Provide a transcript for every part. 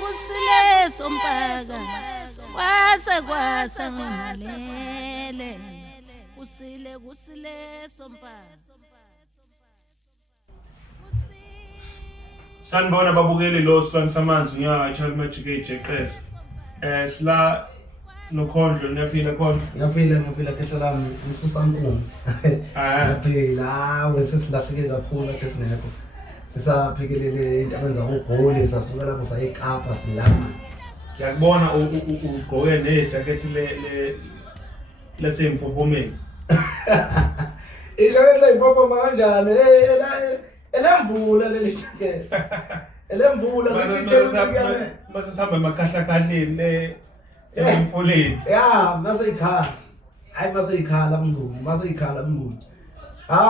kusile sompaka kwase ngalele kusile sompaka. Sanibona babukeli lo Sibani Samanzi unyaka Child Magic ejeqeza. Sila nokhondlo niyaphila khondlo. Ngiyaphila kehla lami ngisusankulu. Ngiyaphila wesesilahleke kakhulu kade singekho. Sisaphikelele into abenza ugoli sasuka lapho sayiKapa silama. Ngiyakubona ugqoke nejacket lesempophomeni. Ijacket leyiphopoma kanjani? Elemvula leli jacket. Elemvula ngitshela mase sihamba emakhahla emfuleni. Ya, maseyikhala. Hayi maseyikhala mnguni, mnguni.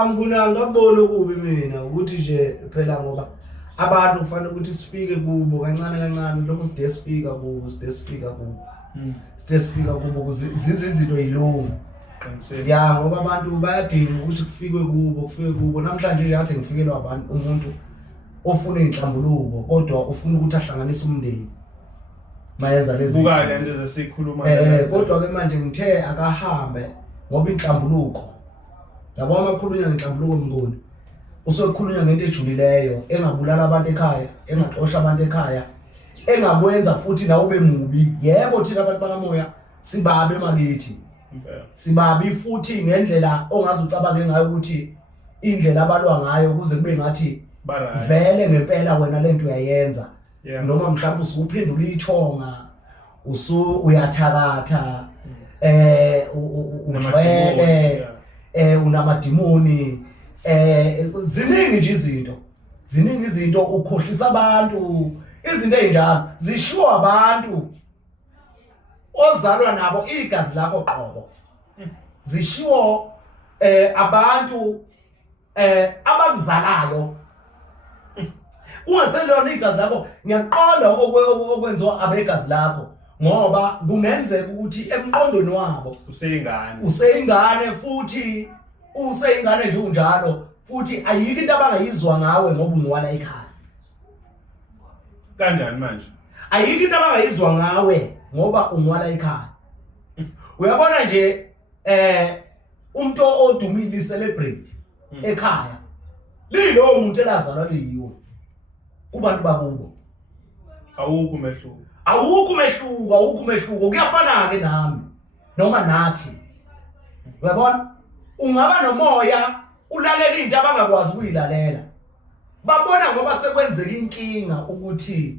Mnguna ngakubona ukubi mina ukuthi nje phela ngoba abantu kufanele ukuthi sifike kubo kancane lokho side sifika kubo. Side sifika kubo izinto yilungu. Qinisile. Ya ngoba abantu bayadinga ukuthi kufikwe kubo. Namhlanje nje kade ngifikelwa abantu umuntu ofuna inhlambuluko kodwa ufuna ukuthi ahlanganise umndeni. Mayenza lezi buka lento zesikhuluma kodwa ke manje ngithe akahambe ngoba inhlambuluko yabo amakhulunywa ngenhlambuluko mnguni usokhulunywa ngento ejulileyo engabulala abantu ekhaya engaxosha abantu ekhaya engakwenza futhi nawe ube mubi. Yebo thina abantu bakamoya sibabe emakithi sibabi futhi ngendlela ongazi ucabange ngayo ukuthi indlela abalwa ngayo kuze kube ngathi vele ngempela wena lento uyayenza. Noma mhlawumbe usuphendula ithonga uyathakatha ugcwele unamadimoni ziningi izinto ukhohlisa abantu izinto ezinjalo zishiwo abantu ozalwa nabo igazi lakho qobo zishiwo abantu abakuzalayo ungaselona igazi lakho. Ngiyaqonda okwenziwa abegazi lakho ngoba kungenzeka ukuthi emqondweni wabo useyingane futhi useyingane nje unjalo futhi ayikho into abangayizwa ngawe ngoba ungwala ekhaya. Kanjani manje? Ayikho into abangayizwa ngawe ngoba ungwala ekhaya. Uyabona nje umuntu odumile celebrate ekhaya lilo umuntu elazalwa liyiwo kubantu bakubo. Awukho umehluko kuyafana ke nami noma nathi. Uyabona ungaba nomoya ulalela into abangakwazi ukuyilalela babona ngoba sekwenzeka inkinga ukuthi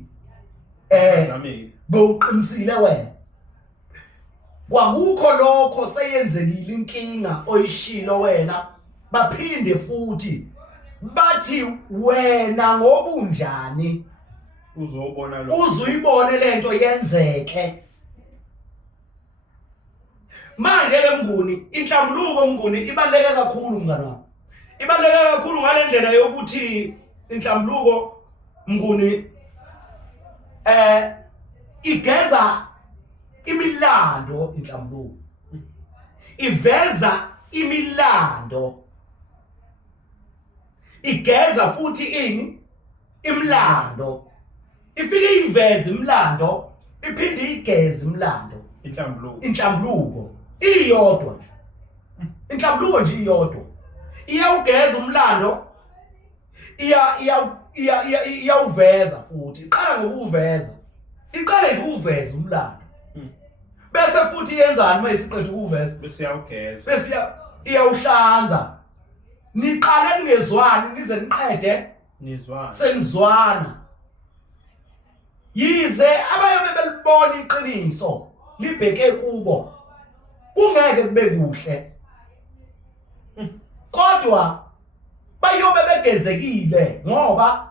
bowuqinisile wena kwakukho lokho seyenzekile inkinga oyishilo wena baphinde futhi bathi wena ngobunjani uzuyibone lento yenzeke. Manje ke mnguni inhlambuluko mnguni ibaluleke kakhulu mngani wami. Ibaluleke kakhulu ngalendlela yokuthi inhlambuluko mnguni igeza imilando inhlambuluko. Iveza imilando. Igeza futhi imlando. Ifike iveze imlando iphinde igeze imlando. Inhlambuluko iyodwa nje. Inhlambuluko nje iyodwa. Iyawugeza umlando iyawuveza futhi. Iqala ngokuveza. Iqale nje uveze umlando. Bese futhi yenzani mayisiqedwe ukuveza? Bese iyawuhlanza. Niqale ningezwani nize niqede senizwana. Yize abayobe belibona iqiniso libheke kubo kungeke kube kuhle. Kodwa bayobe begezekile ngoba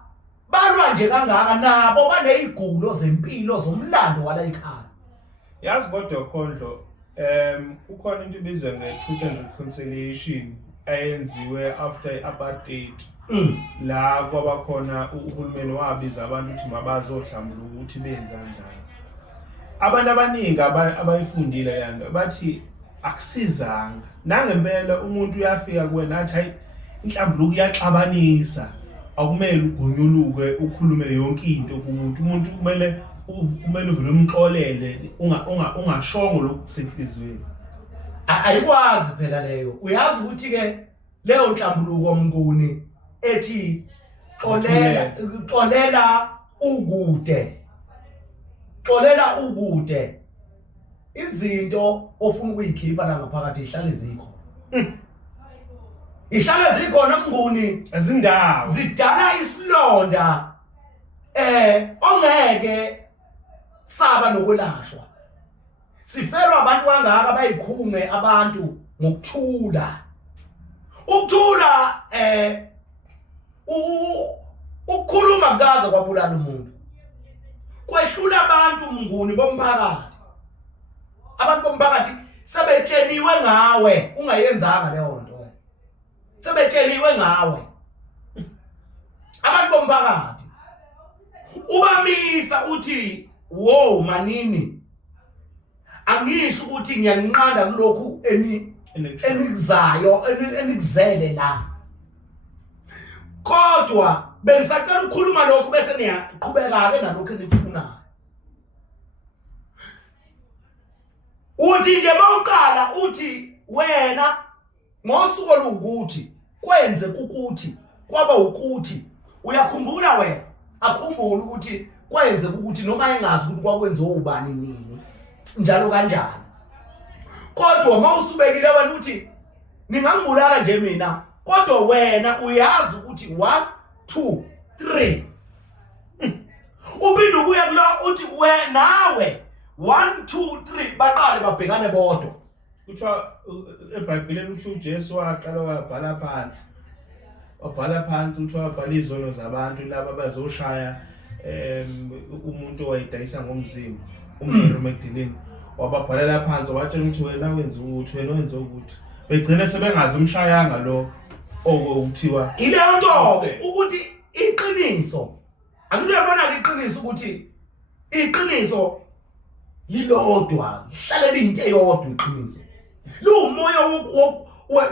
balwa nje kangaka nabo banezigulo zempilo zomlando wala ekhaya. Yazi kodwa khondlo ukhona into ibizwa nge-Truth and Reconciliation ayenziwe after i-apartheid la kwabakhona uhulumeni wabiza abantu ukuthi mabazohlambuluka ukuthi benza kanjani. Abantu abaningi abayifundile yanto bathi akusizanga nangempela umuntu uyafika kuwena athi hayi inhlambuluko iyaxabanisa akumele ugonyuluke ukhulume yonke into kumuntu. Umuntu kumele uvele umxolele ungashongo lokusenhlizweni. Ayikwazi phela leyo. Uyazi ukuthi ke leyo nhlambuluko Mnguni ethi xolela ukude. Xolela ukude. Izinto ofuna ukuyikhipha la ngaphakathi ihlale zikho. Ihlale zikhona Mnguni, Azindawo zidala isilonda ongeke saba nokwelashwa. Sifelwa abantu kangaka bayikhume abantu ngokuthula. Ukuthula ukukhuluma kukaze kwabulala umuntu. Kwehlula abantu Mnguni bomphakathi. Abantu bomphakathi sebetsheniwe ngawe ungayenzanga leyo nto. Sebetsheniwe ngawe. Abantu bomphakathi ubamisa uthi wo manini angisho ukuthi ngiyanqanda kulokhu enikuzayo enikuzele la. Kodwa bengisacela ukukhuluma lokhu bese niyaqhubeka ke nalokho enikufunayo. Uthi nje mawuqala uthi wena ngosuku olukuthi kwenze ukuthi kwaba ukuthi uyakhumbula wena akhumbula ukuthi kwenze ukuthi noma engazi ukuthi kwakwenziwa ubani nini njalo kanjani. Kodwa mawusubekile wena uthi ningangibulala nje mina kodwa wena uyazi ukuthi 1 2 3 uphinde ubuye kula uthi wena nawe 1 2 3 baqale babhekane bodwa. Kuthiwa eBhayibhelini uthi uJesu waqala wabhala phansi. Wabhala phansi uthi wabhala izono zabantu laba bazoshaya umuntu owayidayisa ngomzimba uMary Magdalene. Wababhalela phansi watshela ukuthi wena wenza ukuthi wena wenza ukuthi. Begcina sebengazi umshayanga lo okuthiwa ile nto ukuthi iqiniso. Akuyabona ke iqiniso ukuthi iqiniso lilodwa hlale liyinto eyodwa iqiniso. Lumoya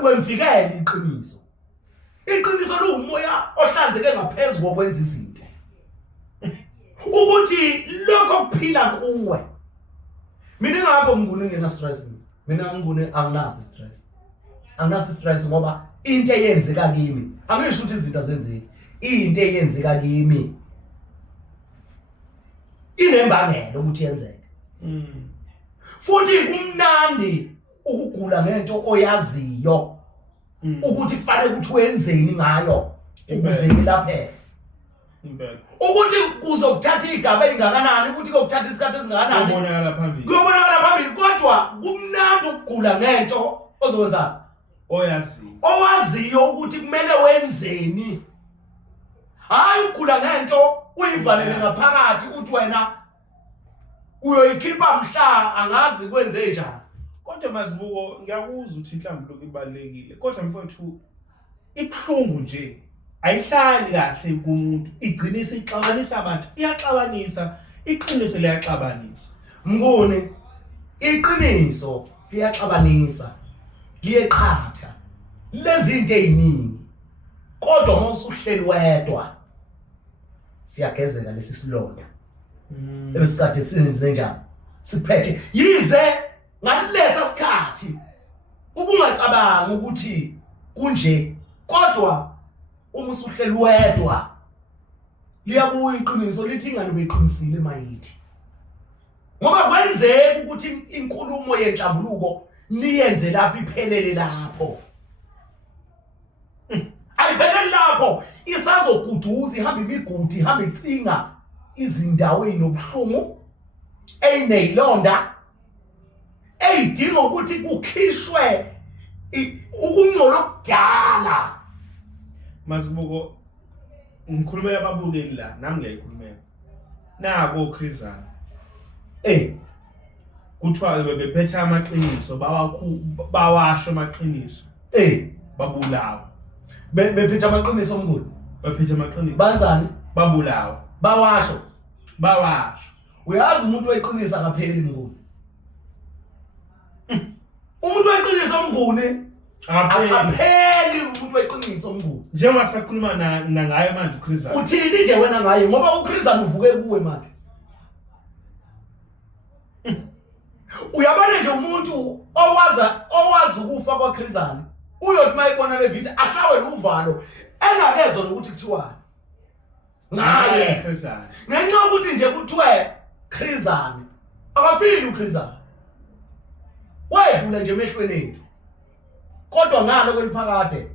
wemvikela iqiniso. Iqiniso lumoya ohlanzeke ngaphezulu kokwenza izinto. Ukuthi lokho kuphila kuwe. Mina ngakho Mnguni ngena stress. Mina Mnguni anginazi stress. Anginazi stress ngoba into eyenzeka kimi. Angisho ukuthi izinto azenzeki. Into eyenzeka kimi inembangela ukuthi yenzeke. Futhi kumnandi ukugula ngento oyaziyo ukuthi fanele ukuthi wenzeni ngayo ukuze ilapheke. Ukuthi kuzokuthatha igaba elingakanani ukuthi kokuthatha isikhathi esingakanani ubonakala phambili. Kuyobonakala phambili kodwa kumnandi ukugula ngento ozokwenza owaziyo ukuthi kumele wenzeni. Hayi ukugula ngento uyivalele ngaphakathi uthi wena uyoyikhipha mhla angazi kwenze njani. Kodwa Mazibuko ngiyakuzwa ukuthi inhlambuluko ibalekile kodwa mfowethu ibhlungu nje ayihlali kahle kumuntu igcina isixabanisa abantu iyaxabanisa iqiniso liyaxabanisa. Mnguni iqiniso liyaxabanisa liyeqhatha lenza into eziningi kodwa mawusuhleli wedwa siyagezela lesi silonda. Ebesikade sinze njani siphethe yize ngalesa sikhathi ubungacabanga ukuthi kunje kodwa uma usuhleli wedwa liyabuya iqiniso lithi ingane beqinisile mayithi. Ngoba kwenzeka ukuthi inkulumo yenhlambuluko niyenze lapho iphelele lapho. Ayiphelele lapho isazoguduza ihamba imigudi ihamba icinga izindawo ezinobuhlungu eyinezilonda eyidinga ukuthi kukhishwe ukungcola okudala. Mazibuko ngikhulumela ababukeli la nami ngiyayikhulumela nako Khrizana kuthiwa bebephethe amaqiniso bawasho amaqiniso babulawa bephethe amaqiniso Mnguni bephethe amaqiniso banzani babulawa bawasho uyazi umuntu weqinisa akapheli Mnguni. Umuntu weqiniso Mnguni akapheli umuntu weqiniso Mnguni. Njengoba sakhuluma nangaye manje uChris. Uthini nje wena ngaye ngoba uChris uvuke kuwe manje. Uyabona nje umuntu owazi ukufa kwaChris uyothi mayibona le video ashawe luvalo engakezwe ukuthi kuthiwani. Ngaye Chris. ngenxa ukuthi nje kuthiwe Chris akafili uChris. Wayedlula nje emehlweni ethu. Kodwa ngalo kweliphakade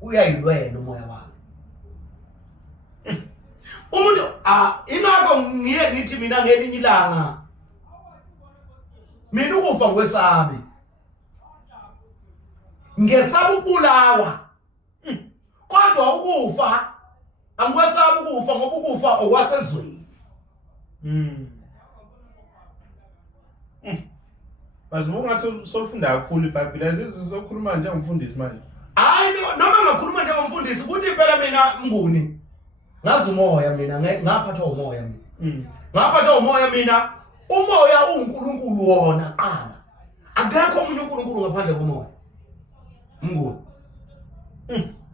uyayilwela umoya wakhe. Umuntu ingakho ngiye ngithi mina ngelinye ilanga mina ukufa ngwesabi. Ngesaba ukubulawa. Kodwa ukufa angikwesabi ukufa ngoba ukufa okwasezweni. Mazibunga solufunda kakhulu iBhayibheli zizokhuluma njengomfundisi manje. Hayi noma ngakhuluma njengomfundisi ukuthi phela mina Mnguni ngazi umoya mina ngaphathwa umoya mina. Ngaphathwa umoya mina. Umoya uNkulunkulu wona qala. Akekho umunye uNkulunkulu ngaphandle komoya. Mnguni.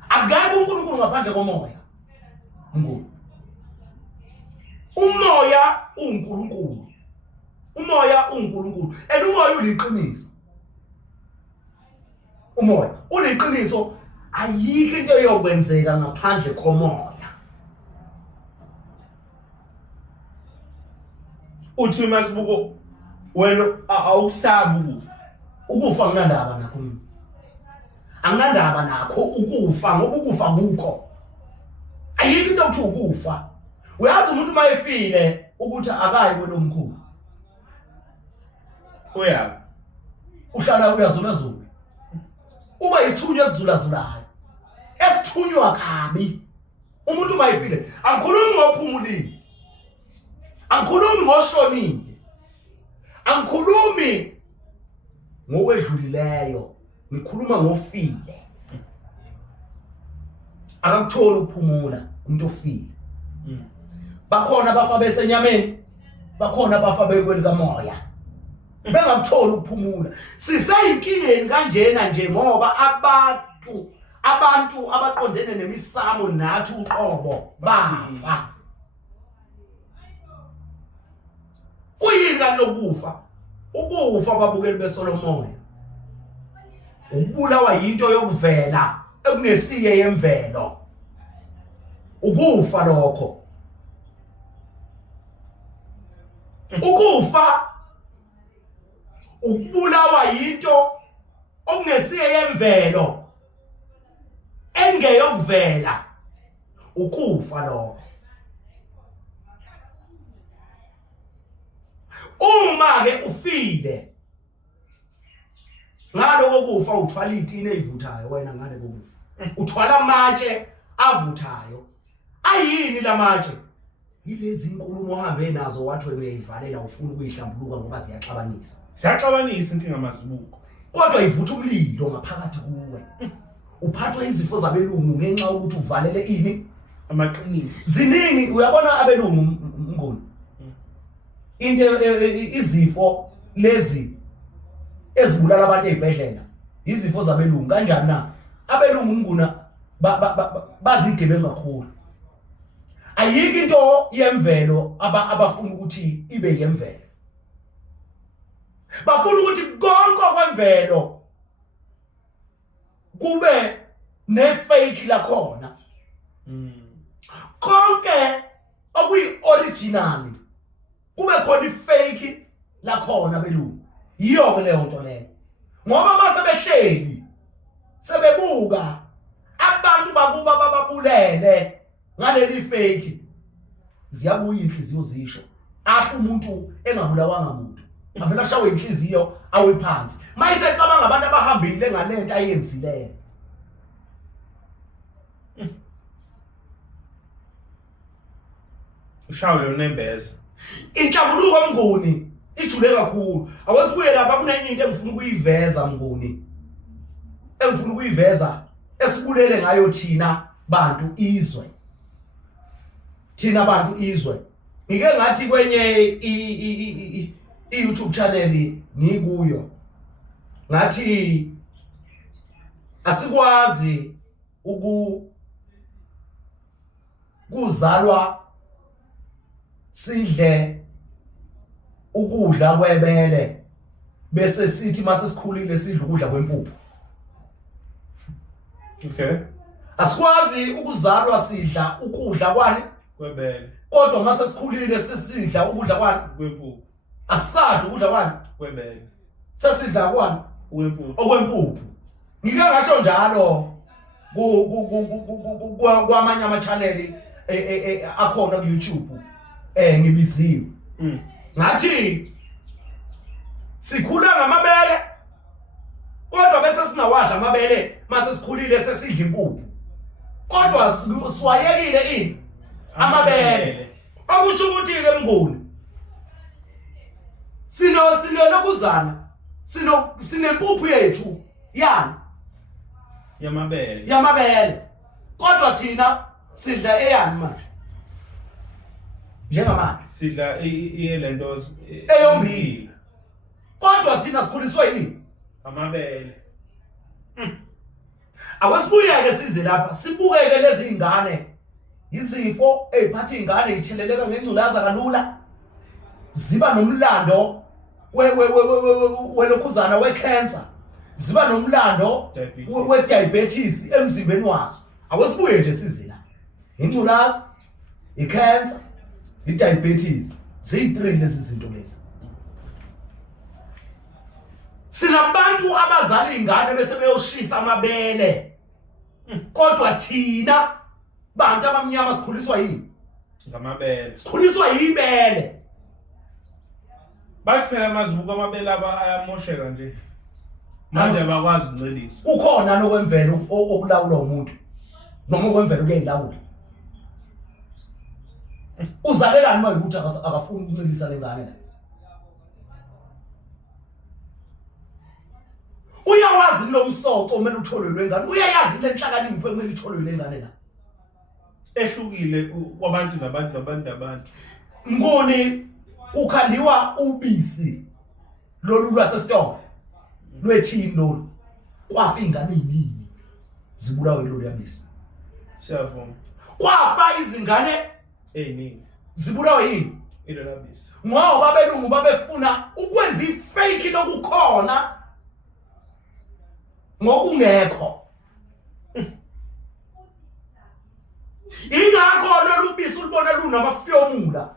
Akekho uNkulunkulu ngaphandle komoya. Mnguni. Umoya uNkulunkulu. Umoya uNkulunkulu. Umoya uliqiniso. Umoya uliqiniso ayikho into eyokwenzeka ngaphandle komoya. Uthi Masibuko wena awusabi ukufa. Ukufa nginandaba nakho mina. Anginandaba nakho ukufa ngoba ukufa kukho. Ayikho into ukuthi ukufa. Uyazi umuntu mayefile ukuthi akayi kwelomkhulu. Uyaphi? Uhlala uyazula zula. Uba isithunywa esizulazulayo. Esithunywa kabi. Umuntu mayefile angikhulumi ngophumulile. Angikhulumi ngoshonile. Angikhulumi ngokwedlulileyo. Ngikhuluma ngofile. Akakutholi ukuphumula umuntu ofile. Bakhona abafa besenyameni, bakhona abafa bekweli kamoya. Bengakutholi ukuphumula. Siseyinkingeni kanjena nje ngoba abantu abaqondene nemisamo nathi uqobo bafa. Kuyini kalokufa? Ukufa babukeli beSolomoya. Ukubulawa yinto yokuvela ekungesiye yemvelo. Ukufa lokho. Ukufa ukubulawa yinto okungesiye yemvelo. Engeyokuvela. Ukufa lokho. Uma ke ufile ngalo kokufa uthwala itini evuthayo wena ngale kokufa uthwala amatshe avuthayo ayini lamatshe yilezi inkulumo ohambe nazo wathi wena uyayivalela ufuna ukuyihlambuluka ngoba ziyaxabanisa inkinga Masibuko kodwa ivutha umlilo ngaphakathi kuwe uphathwa izifo zabelungu ngenxa ukuthi uvalele ini amaqiniso ziningi uyabona abelungu Mnguni into izifo lezi ezibulala abantu ezibhedlela izifo zabelungu kanjani na abelungu Mnguna bazigebengu kakhulu ayikho into yemvelo abafuna ukuthi ibe yemvelo bafuna ukuthi konke kwemvelo kube ne-fake lakhona konke okuyi original kube khona i-fake lakhona belungu yiyo ke leyo nto leyo ngoba mase behleli sebebuka abantu bakuba bababulele ngaleli fake ziyabuya inhliziyo zisho apho umuntu engabulawanga umuntu avela shawe inhliziyo awe phansi mayisecabanga abantu abahambile ngalento ayenzileyo ushawule unembeza inhlambuluko Mnguni ijule kakhulu awesibuye lapha kunenye into engifuna ukuyiveza Mnguni engifuna ukuyiveza esibulele ngayo thina bantu izwe thina bantu izwe ngike ngathi kwenye i-YouTube channel ngikuyo ngathi asikwazi kuzalwa sidle ukudla kwebele bese sithi mase sikhulile sidla ukudla kwempuphu. Okay. Asikwazi ukuzalwa sidla ukudla kwani Kwebele. kodwa mase sikhulile sesidla ukudla kwani Kwempuphu. asadla ukudla kwani Kwebele. sesidla kwani Kwempuphu. okwempuphu. Ngike ngasho njalo kwamanye ama channel akhona ku YouTube ngibiziwe. Ngathi sikhula ngamabele kodwa bese singawadla amabele mase sikhulile sesidla impuphu. Kodwa siwayekile ini amabele. Akusho ukuthi ke mnguni sino lokuzana sinempuphu yethu yani yamabele kodwa thina sidla eyani manje njengamanje Sidla lento eyombili kodwa thina sikhuliswe yini amabele. Akwesibuyeke size lapha sibukeke lezi ingane izifo eziphatha ingane itheleleka ngengculaza kalula ziba nomlando welokhuzana wecancer ziba nomlando we-diabetes emzimbeni wazo. Akwesibuye nje size la ingculaza icancer i-diabetes ziyi-3 lezi zinto lezi. Sinabantu abazali ingane bese beyoshisa amabele kodwa thina bantu abamnyama sikhuliswa yini Ngamabele. sikhuliswa yibele. Bathi phela amazibuko amabele ayamosheka nje. Manje abakwazi ukuncelisa. Kukhona nokwemvelo okulawula umuntu noma okwemvelo kuyayilawula. Uzalelani manje ukuthi akafuni ukuncelisa lengane la? Uyawazi lo msoco omele utholwe ngane uyayazi le nhlakanipho emele itholwe lengane la Ehlukile kwabantu nabantu. Ngoni kukhandiwa ubisi lolu lwasesitolo lwethini lolu kwafa ingane eziningi zibulawe lolu yabisi. Siyavuma. Kwafa izingane Eziningi zibulawe yini ilolabisi. ngoba belungu babefuna ukwenza ifake lokukhona ngokungekho. Ingakho lolu bisi ulibona lunamafyomula.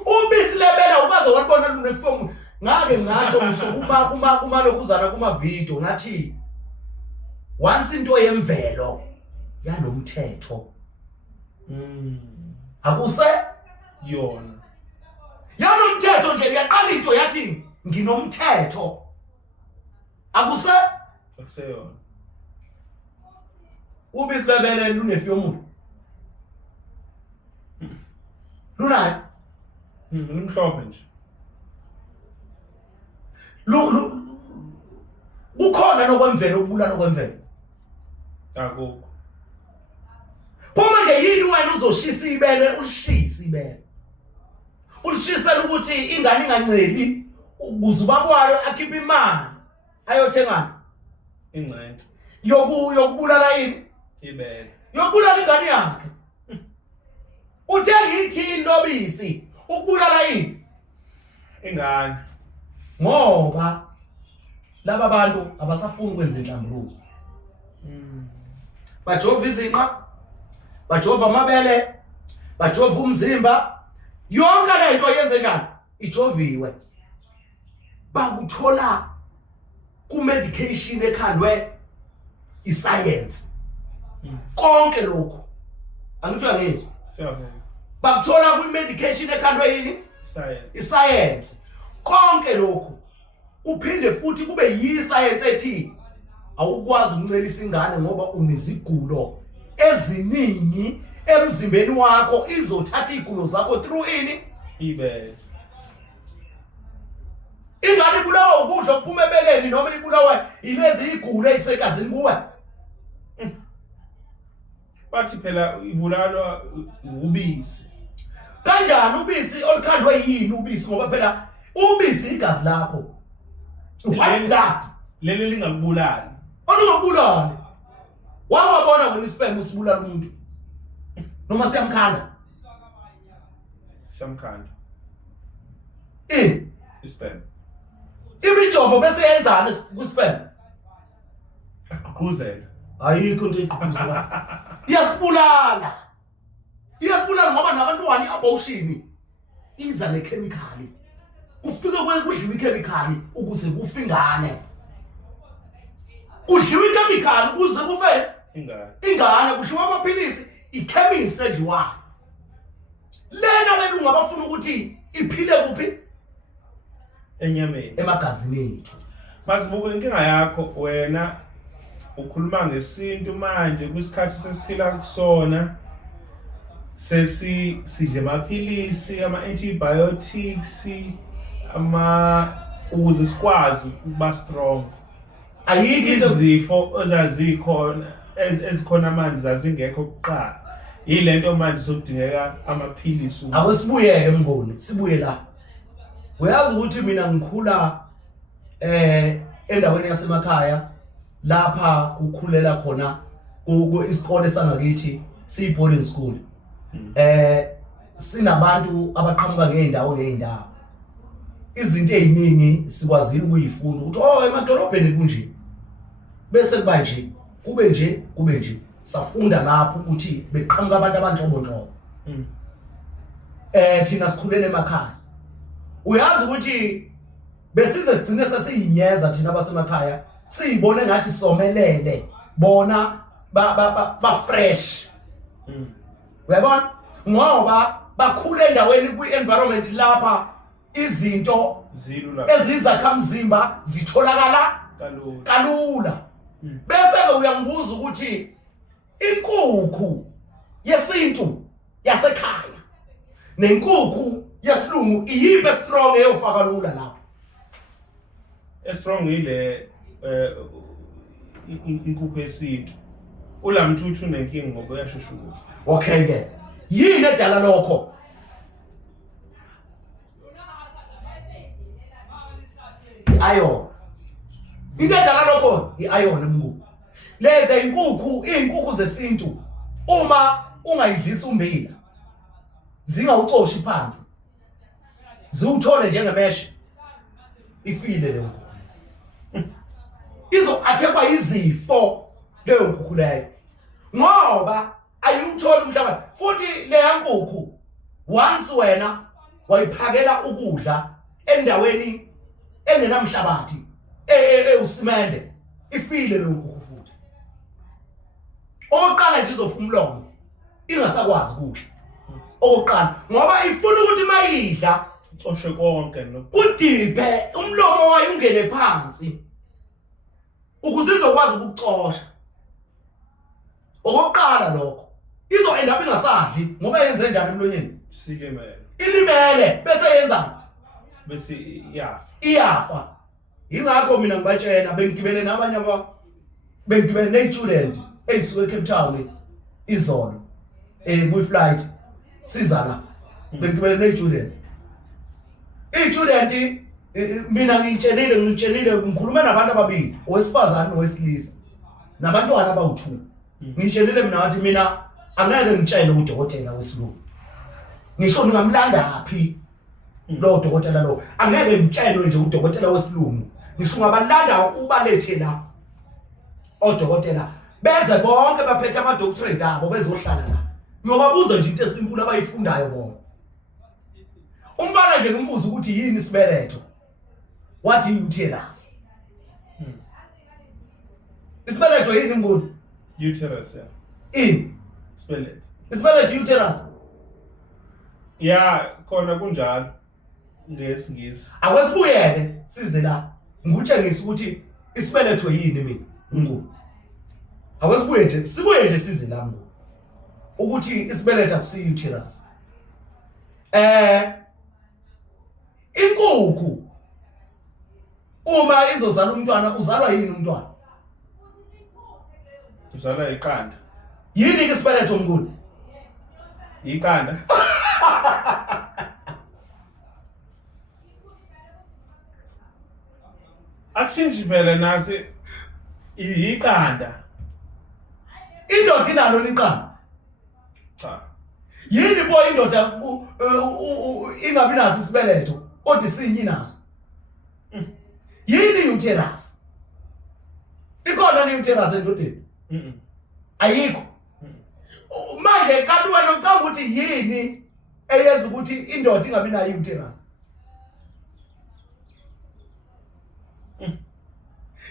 Ubisi lebela ubaze walibona lunefyomula. Ngake ngasho ngisho kuma lokhuzana kuma video ngathi once into yemvelo yanomthetho akuse Yona. yanomthetho nje yaqala into yathi nginomthetho akuse Akuseyona. ubisi lebele lunefyomula lunayo Limhlophe nje. kukhona nokwemvelo ukubulala nokwemvelo Akukho. Phoma nje yini wena uzoshisa ibele ulishisa ibele ulishisela ukuthi ingane inganceli ukuze ubakwayo akhipha imali ayothengana Ingcence. yokubulala yini Ibele. yokubulala ingane yakhe. Uthenga ithini lobisi ukubulala yini Ingane. ngoba laba bantu abasafuni ukwenza inhlambuluko. Bajova izinqa, bajova amabele, bajova umzimba, yonke lento yenze njani ijoviwe. Bakuthola ku medication ekhandwe iscience. Konke lokho angithiwa ngizwe Siyavuma. bakuthola ku medication ekhandwe yini Science. iscience. Konke lokho uphinde futhi kube yi-science ethi awukwazi ukuncelisa ingane ngoba unezigulo eziningi emzimbeni wakho izothatha izigulo zakho through ini Ibele. ingane ibulawa ukudla okuphuma ebeleni noma ibulawa ilezi izigulo ezisegazini kuwe. Bathi phela ibulalwa ubisi. Kanjani ubisi olukhandwe yini ubisi ngoba phela ubisi igazi lakho white blood leli lingakubulali olungabulali wawabona wena isperm usibulala umuntu noma siyamkhanda samkhanda isperm imijovo bese yenzana kusperm aqhuzela ayikho into eqhuzela iyasibulala ngoba nabantwana i-abortion iza nekhemikhali kufike kudliwa ikhemikhali ukuze kufe ingane kudliwa ikhemikhali ukuze kufe ingane kudliwa amaphilisi ichemistry edliwayo lena belungu abafuna ukuthi iphile kuphi enyameni emagazini ethu masibuku inkinga yakho wena ukhuluma ngesintu manje kwisikhathi sesiphila kusona sidle amaphilisi ama-antibiotics ukuze sikwazi ukuba strong ayikho izifo ezazikhona ezikhona manje zazingekho kuqala yilento manje sokudingeka amaphilisi awesibuyeke mngoni sibuye la uyazi ukuthi mina ngikhula endaweni yasemakhaya lapha kukhulela khona isikole sangakithi siyi-boarding school sinabantu abaqhamuka ngeendawo izinto eziningi sikwazile ukuyifunda ukuthi emadolobheni kunje bese kuba nje kube nje safunda lapho ukuthi beqhamuka abantu abanhlobonhlobo thina sikhulele emakhaya uyazi ukuthi besize sigcine sesiyinyeza thina abasemakhaya siyibone ngathi somelele bona ba fresh uyabona ngoba bakhule endaweni kwi-environment lapha izinto ezizakhamzimba zitholakala kalula bese-ke uyangibuza ukuthi inkukhu yesintu yasekhaya nenkukhu yesilungu iyiphi strong eyofaka lula lapho strong ile inkukhu yesintu ulamthuthu nenkingi ngoba uyashesha ukufa okay ke yini edala lokho iron into edala lokho i-iron mngu leze inkukhu zesintu uma ungayidlisa umbila zingawucoshi phansi ziwuthole njengemeshe ifile leyo izo-athekwa izifo leyo nkukhu leyo ngoba ayiwutholi umhlabathi futhi leya nkukhu once wena wayiphakela ukudla endaweni engenamhlabathi usimende ifile leyo nkukhu futhi oqala nje izofuna umlomo ingasakwazi ukudla oqala ngoba ifuna ukuthi mayidla coshe konke kudiphe umlomo wayo ungene phansi ukuze izokwazi ukucosha okokuqala lokho izoenda ingasadli ngoba yenze njani emlonyeni ilimele bese yenzani bese iyafa ingakho mina ngibatshena bengigibele nabanye bengigibele ne-student eyisuke eCape Town izolo kwi-flight siza la bengigibele ne-student i-student mina ngitshenile ngikhulume nabantu ababili owesifazane nowesilisa nabantwana abawu-2 ngitshenile mina wathi mina angeke ngitshele udokotela wesilungu ngisho ningamlandaphi lo dokotela lo angeke ngitshelwe nje udokotela wesilungu ngisho ngabalanda ubalethe la odokotela beze bonke baphethe ama-doctorate abo bezohlala la ngobabuza nje into esimpulu abayifundayo bona umfana nje ngimbuza ukuthi yini isibeletho wathi uterus isibeletho yini ngoni uterus isibeletho uterus khona kunjalo ngesingisi akwesibuyeke size la ngikutshengisa ukuthi isibeletho yini mina ngoni akwesibuye nje size la ngoni ukuthi isibeletho akusiyi uterus inkukhu uma izozala umntwana uzalwa yini umntwana uzalwa iqanda yini ke isibeletho mnguni iqanda Akuthinji phela nasi iqanda. Indoda inalo liqanda. Cha. Yini bo indoda ingabi naso isibeletho kodwa isinyi naso? Yini uterus? Ikhona ni uterus endodeni? Ayikho. Manje kanti wena ucanga ukuthi yini eyenza ukuthi indoda ingabi nayo uterus?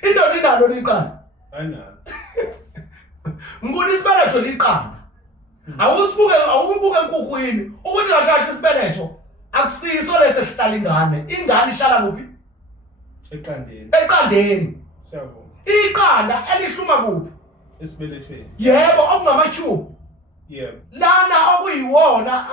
Indoda inalo liqanda. Ayinalo. Nguni isibeletho liqanda. Awubuke enkukhwini ukuthi ngashasha isibeletho akusiso lesesihlala ingane. Ingane ihlala kuphi? Eqandeni. Eqandeni. Siyabonga. Iqanda elihluma kuphi? Esibelethweni. Yebo, okungama-tube. Yebo. Lana okuyiwona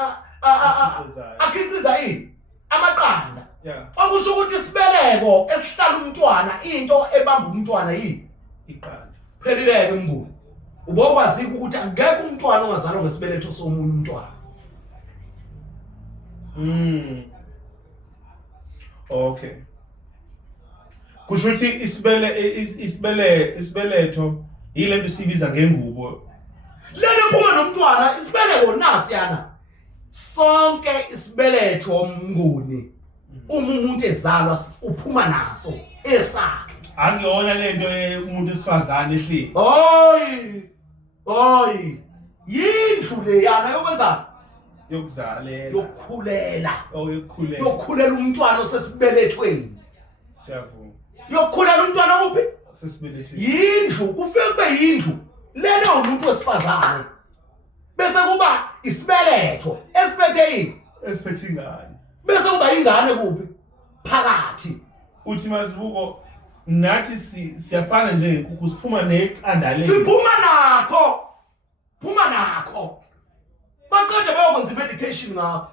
akhiqiza ini? Amaqanda. Yeah. Okusho ukuthi isibeleko esihlala umntwana into ebamba umntwana yini? Iqanda. Phelileke mnguni. Ubokwazi ukuthi akekho umntwana ongazalwa ngesibeletho somunye umntwana. Okay. Kusho ukuthi isibeletho yile nto sibiza ngengubo. Lena phuma nomntwana isibeleko nasi yana. Sonke isibeletho mnguni. Uma umuntu ezalwa uphuma naso esakhe. Akuyona lento umuntu esifazane ehleli. Oyi. Yindlu le yana yokwenza Yokuzalela. yokukhulela. Yokukhulela. Yokukhulela umntwana osesibelethweni. Siyavuma. Yokukhulela umntwana kuphi? Sesibelethweni. Yindlu kufike kube yindlu. Lena umuntu wesifazane. Bese kuba isibeletho esiphethe yini? Esiphethe ingane. Bese kuba ingane kuphi? Phakathi. Uthi mazibuko nathi siyafana nje inkukhu siphuma neqanda le. Siphuma nakho. Phuma nakho. Baqede bayokwenza medication ngakho.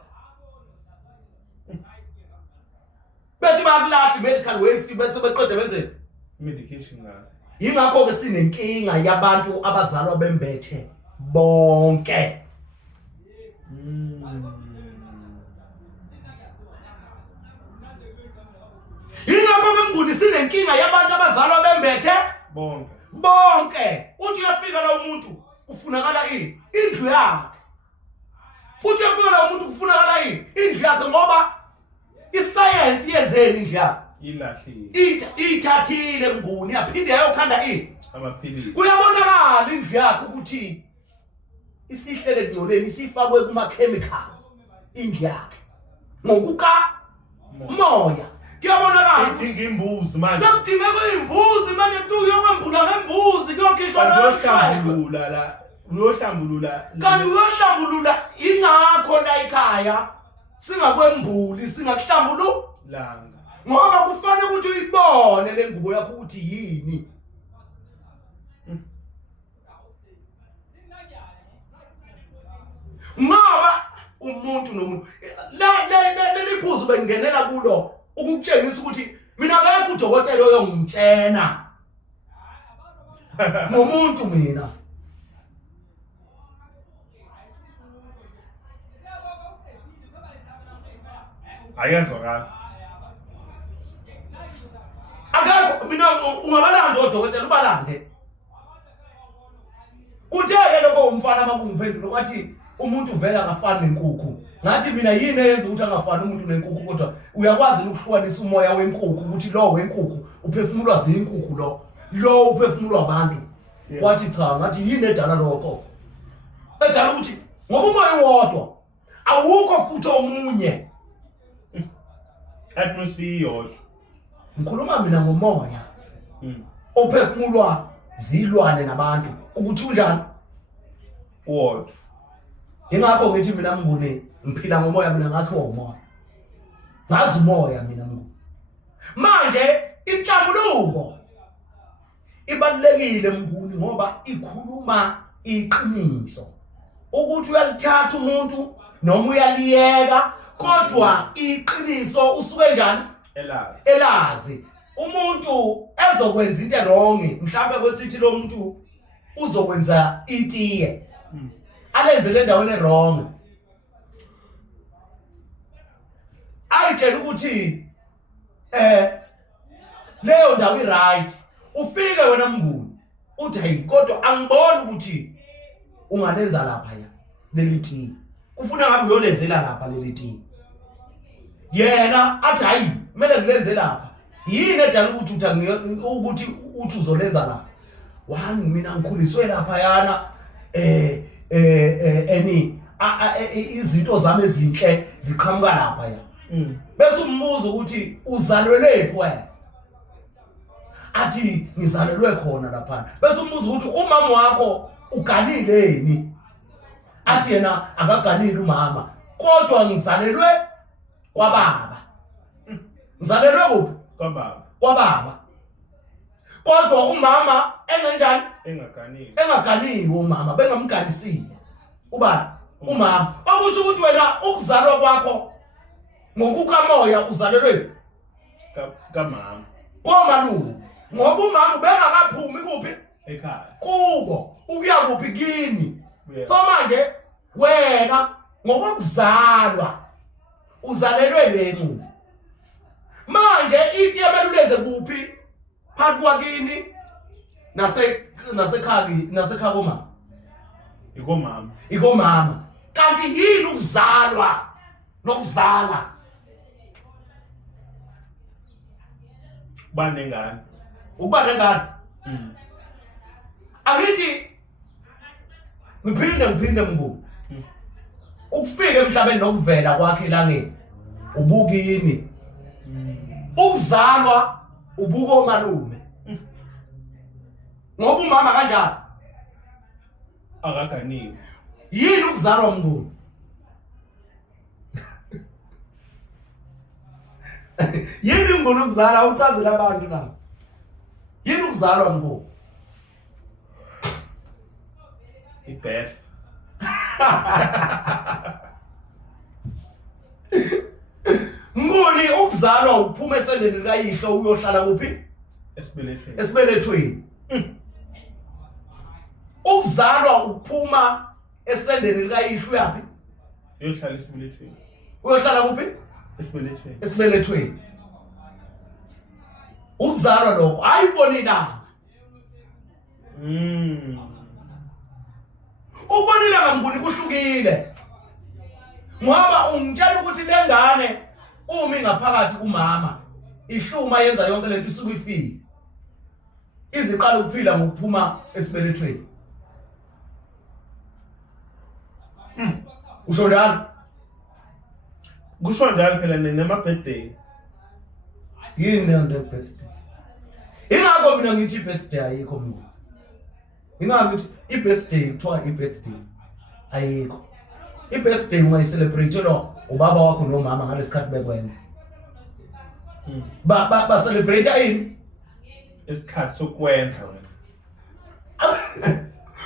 Bethi bakulahla medical waste bese beqede benze Medication ngakho. Yingakho ke sinenkinga yabantu abazalwa bembethe bonke. Yingakho ke mnguni sinenkinga yabantu abazalwa bembethe bonke. Uthi uyafika la umuntu kufunakala ini? Indlu yakhe. Uthi uyafika la umuntu kufunakala ini? Indlu yakhe ngoba iscience yenzeni indlu yakhe? Ilahlile. Ithathile mnguni yaphinde yayokhanda ini? Amaphilisi. Kuyabonakala indlu yakhe ukuthi isihlele kugcoleni isifakwe kuma chemicals indlu yakhe. Ngokuka moya. Kuyabonakala Udinga imbuzi manje. sekudingeka imbuzi manje tu yokwembula ngembuzi kuyokhishwa Uyohlambulula la. Uyohlambulula. Kanti uyohlambulula ingakho la ekhaya singakwembuli singakuhlambulula Langa. ngoba kufanele ukuthi uyibone le ngubo yakho ukuthi yini. Ngoba umuntu nomuntu leliphuzu bengenela kulo ukutshengisa ukuthi mina akekho udokotela oyongitshena ngomuntu mina. Ayezwakala. Akekho mina ungabalanda odokotela ubalande. Utheke lokho umfana makungiphendula wathi umuntu vela akafani nenkukhu. Ngathi mina yini eyenza ukuthi angafani umuntu nenkukhu kodwa uyakwazi ukuhlukanisa umoya wenkukhu ukuthi lo wenkukhu uphefumulwa zinkukhu lo uphefumulwa abantu. Wathi cha ngathi yini edala lokho? Edala ukuthi ngoba umoya wodwa awukho futhi omunye. Atmosphere yodwa. Ngikhuluma mina ngomoya. Ophefumulwa zilwane nabantu ukuthi unjani? Wodwa. Ingakho ngithi mina mnguni ngiphila ngomoya mina ngakho umoya. Ngazi umoya mina mnguni. Manje inhlambuluko ibalekile mnguni ngoba ikhuluma iqiniso. Ukuthi uyalithatha umuntu noma uyaliyeka kodwa iqiniso usuke njani? Elazi. Umuntu ezokwenza into wrong mhlawumbe kwesithi lo muntu uzokwenza itiye. Alenze le ndawo wrong. Ayitshela ukuthi leyo ndawo i-right ufike wena Mnguni uthi hayi kodwa angiboni ukuthi ungalenza lapha ya leli tiye ufuna ngabe uyolenzela lapha leli tiye yena athi hayi kumele ngilenze lapha yini edala ukuthi uthi uzolenza lapha wani mina ngikhuliswe lapha yana izinto zami ezinhle ziqhamuka lapha ya bese umbuzo ukuthi uzalwelephi wena athi ngizalelwe khona lapha bese umbuzo ukuthi umama wakho uganileni athi yena akaganili umama kodwa ngizalelwe kwababa ngizalelwe kuphi kwababa kodwa umama engenjani engaganili umama bengamganisile ubani umama okusho ukuthi wena ukuzalwa kwakho ngokukamoya uzalelwe kamama komalume ngoba umama bengakaphumi kuphi ekhaya kubo ukuya kuphi kini so manje wena ngokuzalwa uzalelwe lemu manje ithi yabelulenze kuphi phakathi kwakini nasekhaya komama ikomama kanti yini ukuzalwa nokuzala ukuba nengane akithi ngiphinde Mnguni ukufika emhlabeni nokuvela kwakhe elangeni ubukini ukuzalwa ubuka omalume ngoba umama kanjani akaganiwe yini ukuzalwa Mnguni yini Mnguni ukuzala uchazela abantu na yini ukuzalwa Mnguni ibirth Mnguni ukuzalwa uphuma esendeni likayihlo uyohlala kuphi esibelethweni ukuzalwa uphuma esendeni likayihlo yaphi uyohlala kuphi esibelethweni ukuzalwa lokho ayibonilanga ubonilanga Mnguni kuhlukile ngoba ungitshela ukuthi lengane umi ngaphakathi kumama ihluma yenza yonke lento isuke ifile iziqala ukuphila ngokuphuma esibelethweni usho njalo kusho njalo phela nema birthday yini le birthday ingakho mina ngithi birthday ayikho mina ingakho ngithi i-birthday kuthiwa i-birthday ayikho i-birthday ungayicelebrate lo ubaba wakho nomama ngalesikhathi bekwenza ba celebrate yini isikhathi sokwenza wena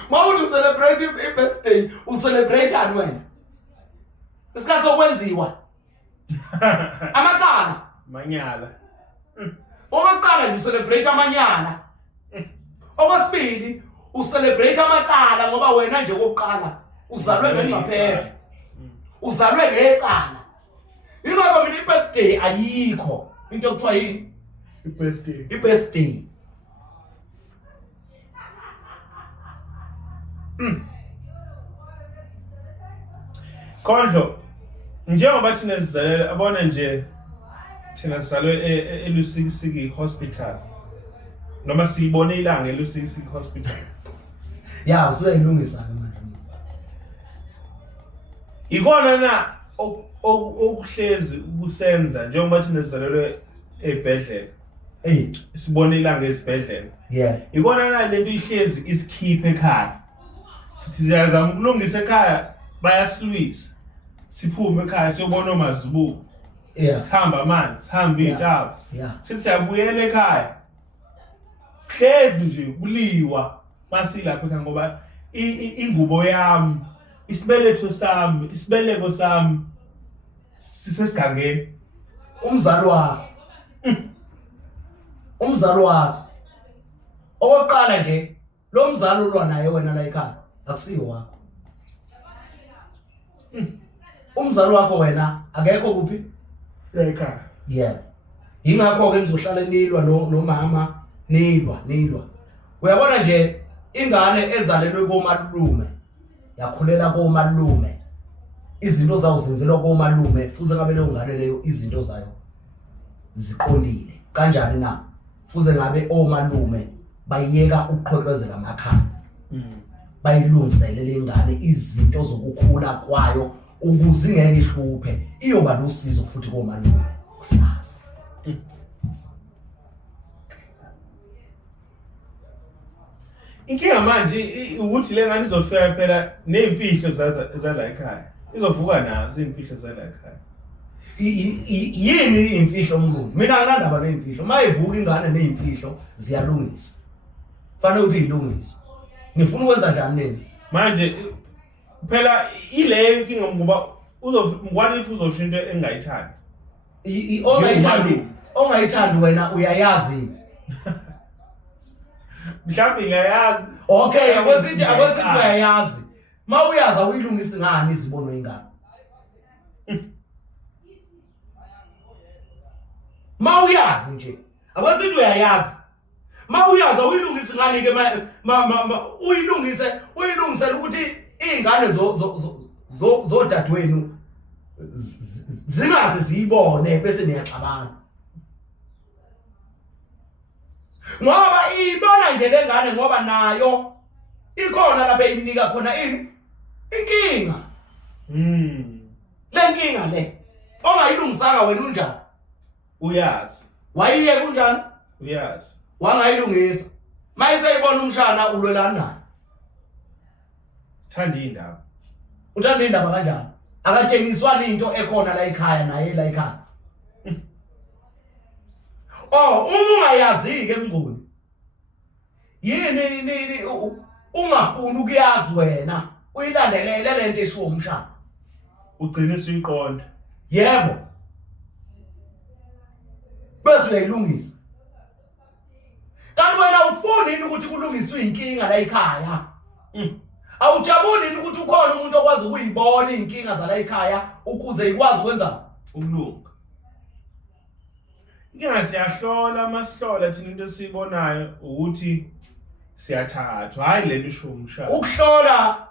mawuthi celebrate i-birthday ucelebrate ani wena isikhathi sokwenziwa amacala manyala okokuqala nje ucelebrate amanyala okwesibili ucelebrate amacala ngoba wena nje okokuqala uzalwe ngengcaphephe uzalwe ngecala ingakho mina i-birthday ayikho into ekuthiwa yini i-birthday Kondlo njengoba thina sizalele abona nje thina sizalwe eLusikisiki Hospital noma siyibone ilanga eLusikisiki Hospital ya usuyayilungisa ke manje ikona na okuhlezi ukusenza njengoba thina sizalelwe ebhedlela sibone ilanga esibhedlela ikona na lento ihlezi isikhiphe ekhaya sithi siyazama ukulungisa ekhaya bayasilwisa siphume ekhaya siyobona omazibuko sihamba amanzi sihamba intaba sithi siyabuyela ekhaya hlezi nje kuliwa masilapha ekhaya ngoba ingubo yami isibeletho sami isibeleko sami sisesigangeni umzali wakho okokuqala nje lo mzali olwa naye wena la ekhaya akusiyo wakho umzali wakho wena akekho kuphi la ekhaya Ingakho ke nizohlala nilwa nomama nilwa. Uyabona nje ingane ezalelwe komalume yakhulela komalume. Izinto zawo zenzelwa komalume fuze ngabe leyo ngane leyo izinto zayo ziqondile. Kanjani na? Fuze ngabe omalume bayiyeka ukuqhoqozela amakhaya. Bayilungisele lengane izinto zokukhula kwayo ukuze ingeke ihluphe iyoba lusizo futhi komalume kusasa. Inkinga manje ukuthi le ngane izofika phela nezimfihlo zala ekhaya. Izovuka nazo izimfihlo zala ekhaya. Yini imfihlo umuntu? Mina anginandaba nezimfihlo. Mayivuka ingane nezimfihlo ziyalungiswa. Fanele ukuthi izilungiswe. Ngifuna ukwenza njani nini? Manje phela ile inkinga ngoba uzofungwana ifuzo ushinto engayithandi. Ongayithandi wena uyayazi. Mhlawumbe ngiyayazi. Okay, akwesithi uyayazi. Mawuyaza uyilungisa ngani izibono ingane? Mawuyazi nje. Akwesithi uyayazi. Mawuyaza uyilungisa ngani ke uyilungisela ukuthi izingane zodadewenu zingaze ziyibone bese niyaxabana. Ngoba ibona nje lengane ngoba nayo ikhona lapha inika khona ini inkinga. Lenkinga le ongayilungisanga wena unjani? Uyazi. Wayiye kunjani? Uyazi. Wangayilungisa. Mayiseyibona umshana ulwelana naye. Thanda indaba. Uthanda indaba kanjani? Akatshengiswa into ekhona la ekhaya naye la ekhaya. Uma ungayazi ke mnguni. Yini ungafuni ukuyazi wena. Uyilandelele lento esho umshana. Ugcina uyiqonda. Yebo. Bese uyayilungisa. Kanti wena ufuni ukuthi kulungiswe inkinga la ekhaya. Awujabuli ukuthi ukhona umuntu okwazi ukuyibona inkinga zala ekhaya ukuze ikwazi ukwenza ukulunga. Inkinga siyahlola masihlola thina into esibonayo ukuthi siyathathwa hayi lento isho umshana. Ukuhlola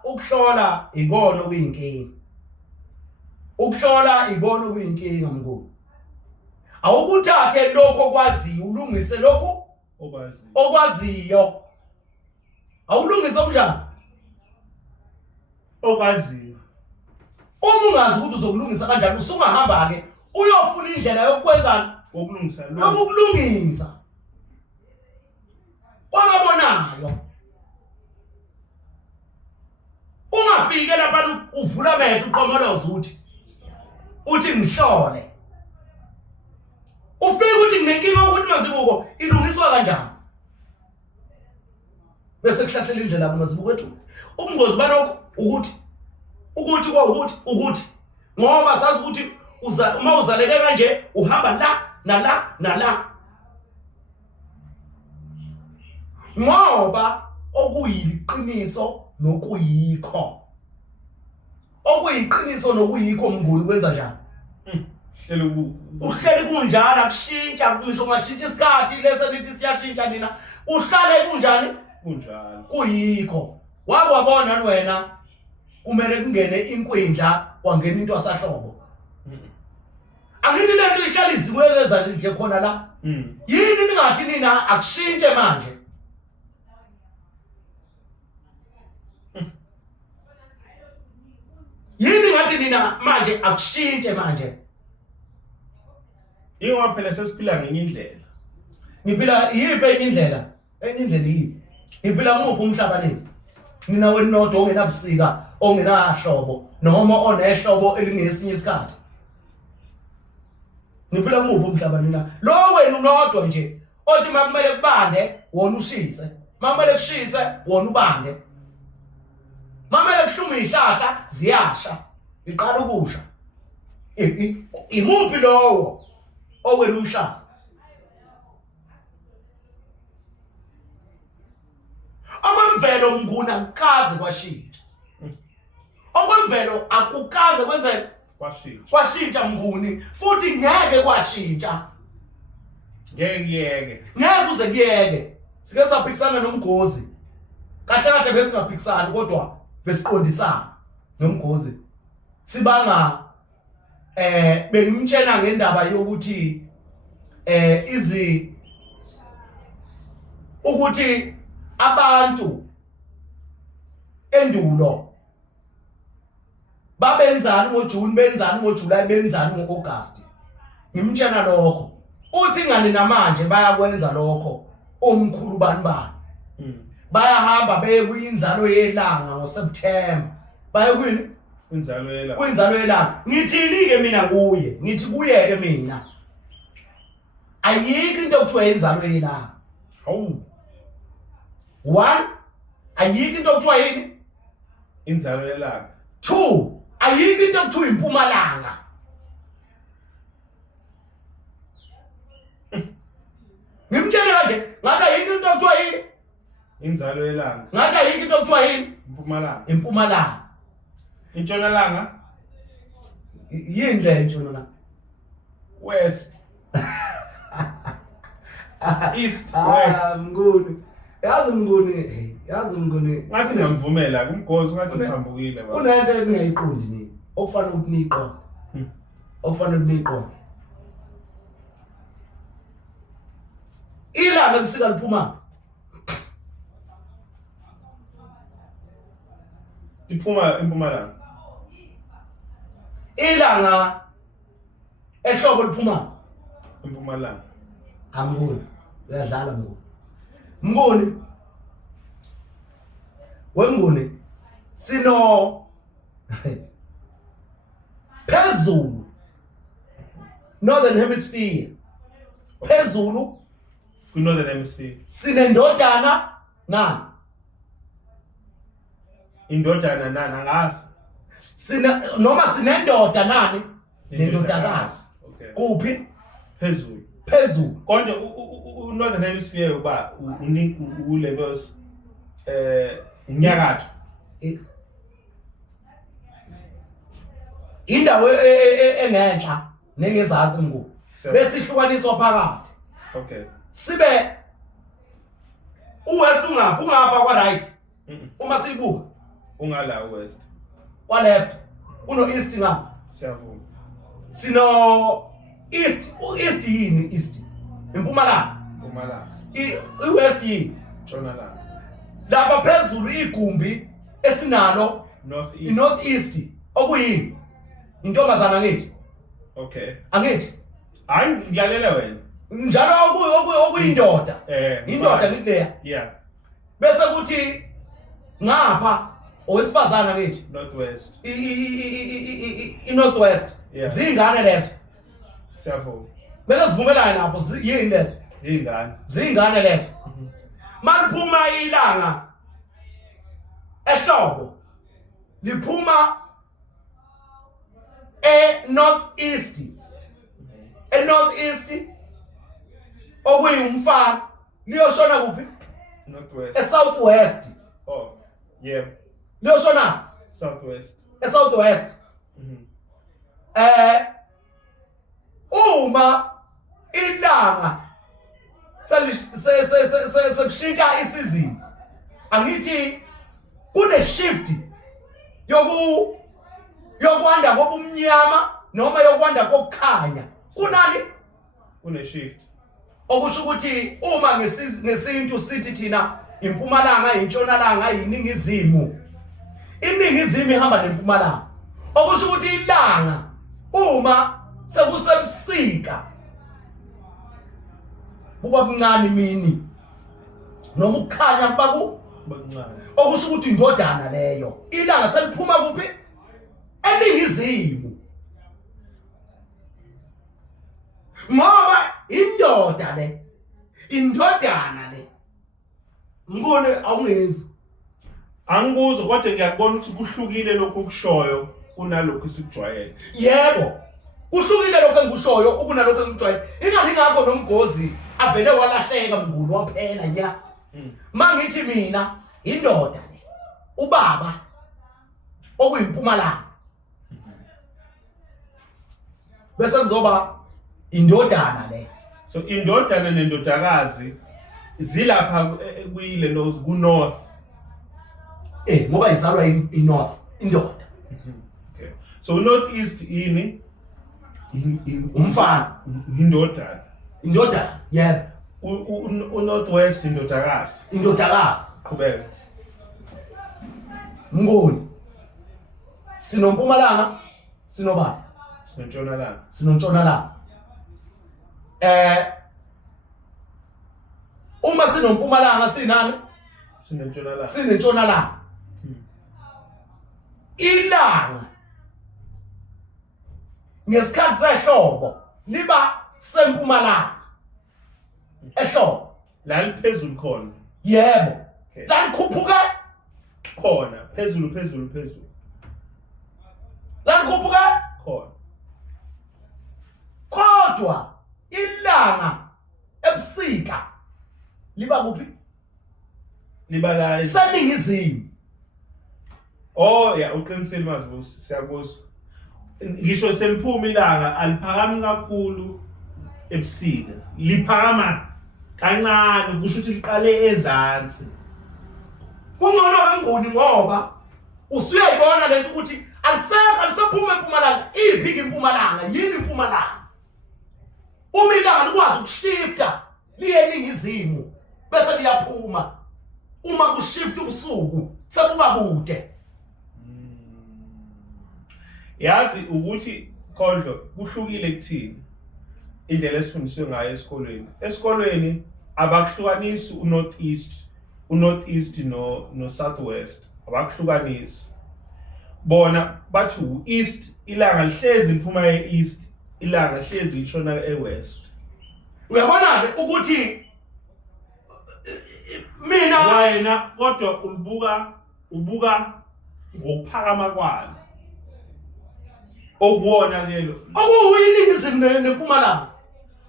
ikona okuyinkinga. Ukuhlola ikona okuyinkinga mnguni. Awukuthathe lokho okwaziyo ulungise lokho okwaziyo. Awulungise okunjani? Okwaziyo. Uma ungazi ukuthi uzokulungisa kanjani usungahamba ke uyofuna indlela yokwenza ukulungisa lokho. Ukulungisa. Wangabonayo. Ungafike lapha uvula amehlo uqomoloza uthi ngihlole. Ufike ukuthi nginenkinga ukuthi mazibuko ilungiswa kanjani. Bese kuhlahlela indlela kumazibuko wethu. Ubungozi balokho ukuthi ngoba sazi ukuthi uma uzaleke kanje uhamba la. Ngoba okuyiqiniso nokuyikho. Okuyiqiniso nokuyikho mnguni kwenza njani? Uhleli kunjani akushintsha ngisho ungashintsha isikhathi lese lithi siyashintsha nina. Uhlale kunjani? Kunjalo. Kuyikho. Wabona wena kumele kungene inkwindla kwangena into asahlobo. Angithi lento ihlala izikweleza nje khona la. Yini ningathi nina akushintshe manje? Yini ngathi nina manje akushintshe manje? Ingoba phela sesiphila ngenye indlela. Ngiphila yipe enye indlela? Enye indlela yipi? Ngiphila nguphi umhlaba nini? Nina wenodwa ongenabusika, ongenahlobo, noma onehlobo elingesinye isikhathi. Ngiphila nguphi umhlaba nina? Lo wena unodwa nje, othi makumele kubande, wona ushise. Makumele kushise, wona ubande. Makumele kuhluma ihlahla, ziyasha. Iqala ukusha. Imuphi lowo owena umhlaba? Okwemvelo mnguna akukaze kwashintsha. Okwemvelo akukaze kwenzeka kwashintsha mnguni futhi ngeke kwashintsha. ngeke ngeke uze kuyeke sike saphikisana nomgozi kahle kahle bese singaphikisani kodwa besiqondisana nomgozi sibanga bengimtshela ngendaba yokuthi ukuthi abantu endulo babenzani ngoJune benzani ngoJuly benzani ngoAugust ngimtshela lokho uthi ngani namanje bayakwenza lokho omkhulu bani bayahamba beye kuyinzalo yelanga ngoSeptember baye kwini kwinzalo yelanga ngithini ke mina kuye ngithi kuye ke mina ayikho into okuthiwa inzalo yelanga hawu one ayikho into okuthiwa yini inzalo yelanga two ayikho into okuthiwa impumalanga ngimtshela kanje ngathi ayikho into okuthiwa yini inzalo yelanga ngathi ayikho into okuthiwa yini impumalanga intshonalanga yini le intshonalanga west east west mnguni yazi mnguni ngathi ngiyamvumela kumgozi ngathi uthambukile baba kunento engingayiqondi nini okufanele ukuthi niyiqonde okufanele ukuthi niyiqonde ilanga ebusika liphuma liphuma impumalanga ilanga ehlobo liphuma impumalanga amnguni uyadlala mnguni wemnguni sino phezulu northern hemisphere phezulu ku-northern hemisphere sinendodana nani indodana nani angazi noma sinendoda nani nendodakazi okay kuphi phezulu konje u-northern hemisphere uba ulento unyakatho indawo engenhla nengezansi mngu bese ihlukaniswa phakathi okay sibe uwest ungapha kwa right uma sibuka ungala west wa left uno east ngapha siyavuma sino east yini east impumalanga iwest yini ntshonalanga lapha phezulu igumbi esinalo north east okuyini intombazana ngithi okay angithi hayi ngiyalela wena njalo okuyindoda indoda ngithi leya yeah bese kuthi ngapha owesifazana ngithi northwest northwest zingane lezo siyavuma bese sivumelana lapho yini lezo zingane lezo maliphuma ilanga ehlobo liphuma northeast okuyumfana liyoshona kuphi northwest southwest oh yeah liyoshona southwest uma ilanga sekushintsha isizini angithi kune shift yokwanda kobumnyama noma yokwanda kokukhanya kunani kune shift okusho ukuthi uma ngesintu sithi thina impumalanga intshonalanga iningizimu ihamba nempumalanga okusho ukuthi ilanga uma sekusebusika buba buncane mini noma ukukhanya bancane okusho ukuthi indodana leyo ilanga seliphuma kuphi eningizimu ngoba indodana le ngone awungezi angikuzo kodwa ngiyakubona ukuthi kuhlukile lokho kushoyo kunalokho sikujwayele yebo kuhlukile lokho engikushoyo ukunalokho engijwayele ingani ngakho nomgozi avele walahleka mngulu waphela nya mangithi mina indoda le ubaba okuyimpumalanga bese kuzoba indodana le So indodana nendodakazi zilapha kuyile no ku north. Ngoba izalwa inorth indoda. Okay. So northeast ini Umfana indodana. Yebo. Northwest indodakazi. Qhubeka. Mnguni. Sinompumalanga, sinobani? Sinontshonalanga. Uma sinompumalanga sinani? Sinentshonalanga. Ilanga ngesikhathi sehlobo liba sempumalanga. Ehlobo La liphezulu khona. yebo. Okay. La likhuphuke Khona phezulu. la likhuphuke Khona. kodwa ilanga ebusika liba kuphi? Liba la. Seningizimu. Oh yeah, uqinisile mazibusi siyakuzwa. Ngisho seliphuma ilanga aliphakami kakhulu ebusika. Liphakama kancane kusho ukuthi liqale ezantsi. Kungcono kaMnguni ngoba usuyayibona lento ukuthi alisaphuma eMpumalanga. Iphi impumalanga? Yini impumalanga? Uma ilanga likwazi ukushifta liye eningizimu bese liyaphuma. Uma kushifta ubusuku sekuba bude. Yazi ukuthi Khondlo kuhlukile kuthini indlela esifundiswe ngayo esikolweni. Esikolweni abakuhlukanisi unortheast no southwest. Abakuhlukanisi. Bona bathi east ilanga lihlezi liphuma east, ilanga lihlezi lishona ewest. Uyabona ke ukuthi mina Wena kodwa ubuka ngokuphakama kwalo. Okuwona ke lo. okuyiningizimu neMpumalanga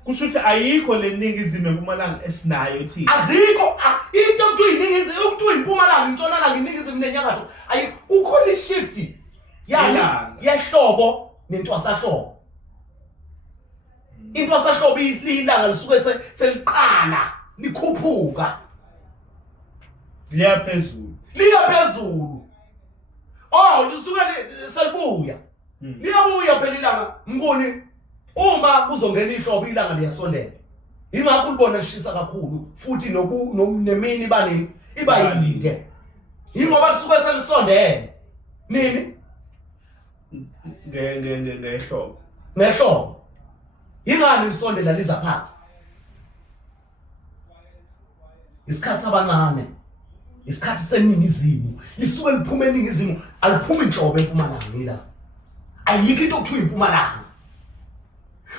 Kusho ukuthi ayikho leningizimu neMpumalanga esinayo thina. azikho into okuthiwa iningizimu okuthiwa iMpumalanga intshonalanga iningizimu nenyakatho ayi ukhona ishift Ilanga. yehlobo nentwasahlobo. Intwasahlobo ilanga lisuke seliqala likhuphuka Liya phezulu. lisuke selibuya. Liyabuya phela ilanga Mnguni uma kuzongena ihlobo ilanga liyasondela. Ingakho ulibona lishisa kakhulu futhi nemini bani iba yinde. Ingoba lisuke selisondele. Nini? Ngehlobo. Ingani lisondela liza phansi? Isikhathi abancane. Isikhathi seningizimu. Lisuke liphuma eningizimu, aliphumi inhlobo eMpumalanga ila. Ayikho into okuthiwa iMpumalanga.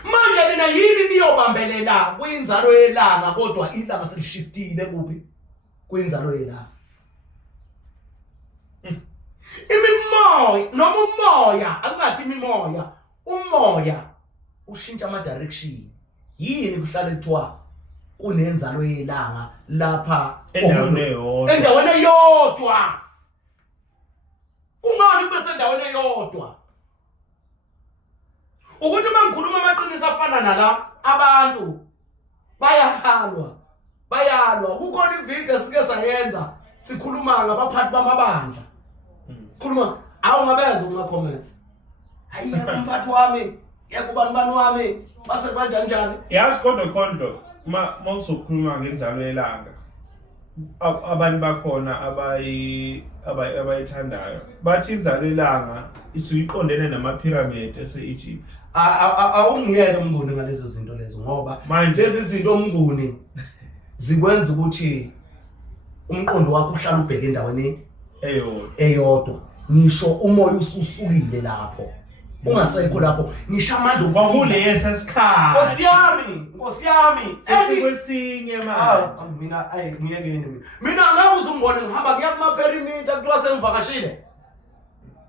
Manje nina yini niyobambelela kwinzalo yelanga kodwa ilanga selishiftile kuphi? Kwinzalo yelanga. Imimoya noma umoya akungathi imimoya, umoya ushintsha ama direction. Yini kuhlala kuthiwa kunenzalo yelanga lapha endaweni eyodwa. Ungani kube sendaweni eyodwa? Ukuthi uma ngikhuluma amaqiniso afana nala abantu bayalwa. Kukhona ivideo sike sayenza sikhuluma ngabaphathi bamabandla. Sikhuluma awungabeza uma comments. Hayi umphathi wami, yakubani wami, base kanjani. Yazi kodwa Khondlo mawuzokhuluma ngenzalo yelanga. Abantu bakhona abayithandayo. Bathi inzalo yelanga isuyiqondene nama-pyramid ese-Egypt. Awungiyeke Mnguni ngalezo zinto lezo ngoba manje lezi zinto Mnguni zikwenza ukuthi umqondo wakho uhlala ubheke endaweni eyodwa. Ngisho umoya ususukile lapho. Ungasekho lapho. Ngisho amandla kwakulesi esikhathi. Nkosi yami. Sesikwesinye manje. Mina ngiyekeni mina ngabe uzungibona ngihamba kuya kuma perimeter kuthiwa sengivakashile.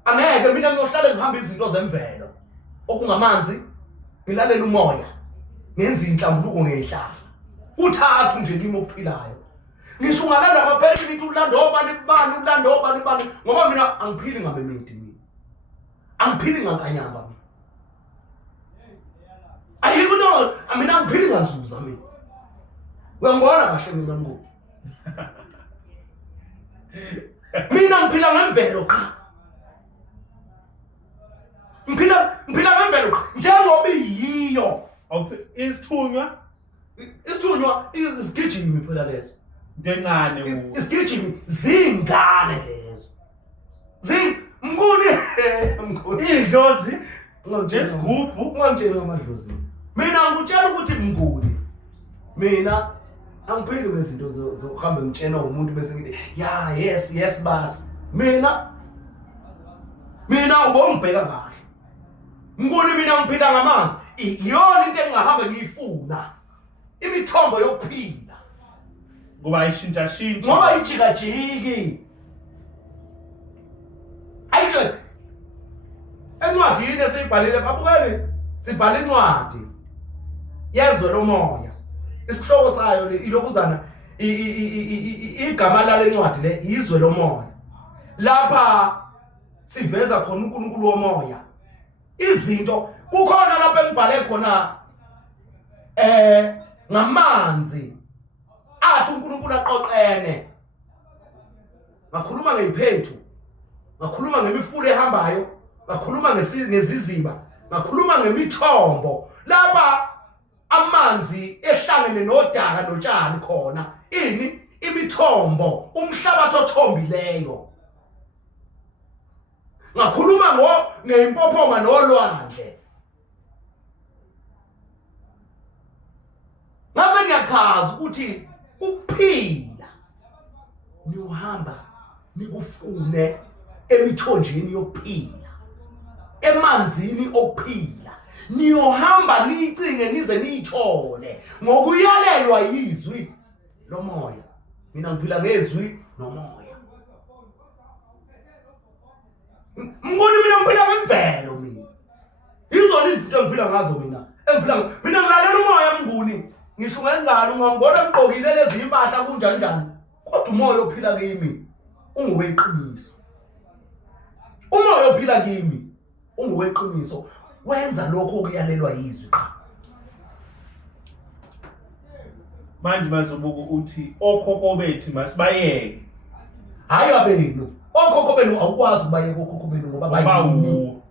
Angeke mina ngiyohlala ngihamba izinto zemvelo. Okungamanzi, ngilalela umoya. Ngenza inhlambuluko ngezihlahla. Uthathu nje kimi ophilayo. Ngisho ungalanda ama perimeter ulanda obani ngoba mina angiphili ngabemidi mina. Angiphili ngankanyamba mina. ayikho into mina ngiphili ngazuza mina uyangibona kahle mina mnguni mina ngiphila ngemvelo cha ngiphila ngemvelo njengoba iyiyo isithunywa isigijimi phela leso ngencane isigijimi zingane lezo mnguni idlozi ngesigubhu ungangitshela amadlozi mina ngikutshela ukuthi mnguni mina angiphili ngezinto zokuhamba ngitshena umuntu bese ngithi yes basi mina ubongibheka kahle mnguni mina ngiphila ngamanzi iyona into engahamba ngiyifuna imithombo yokuphila ngoba ishintsha ngoba ijikajiki ayithe encwadini esiyibhalile babukele sibhala incwadi yezwe lomoya isihloko sayo ilokuzana igama lale ncwadi le izwe lomoya lapha siveza khona uNkulunkulu womoya izinto kukhona lapha engibhale khona ngamanzi athi uNkulunkulu aqoqene ngakhuluma ngeziphethu ngakhuluma ngemifula ehambayo ngakhuluma ngeziziba ngakhuluma ngemithombo lapha amanzi ehlangene nodaka notshani khona imithombo umhlabathi othombileyo ngakhuluma ngeimpophoma nolwandle ngase ngiyachaza ukuthi ukuphila niyohamba nikufune emithonjeni yokuphila emanzini okuphila niyohamba niyicinge nize niyithole ngokuyalelwa yizwi lomoya mina ngiphila ngezwi nomoya mngoni mina ngiphila ngemvelo mina izona izinto engiphila ngazo mina ngilalela umoya mnguni ngisho ngenzani ungangibona ngigqokile lezi impahla kunjani kodwa umoya ophila kimi ungoweqiniso umoya ophila kimi ungoweqiniso wenza lokho okuyalelwa yizwi cha manje bazobuka uthi okhokho bethu masibayeke hayi abenu okhokho benu awukwazi ukubayeka okhokho benu ngoba bayini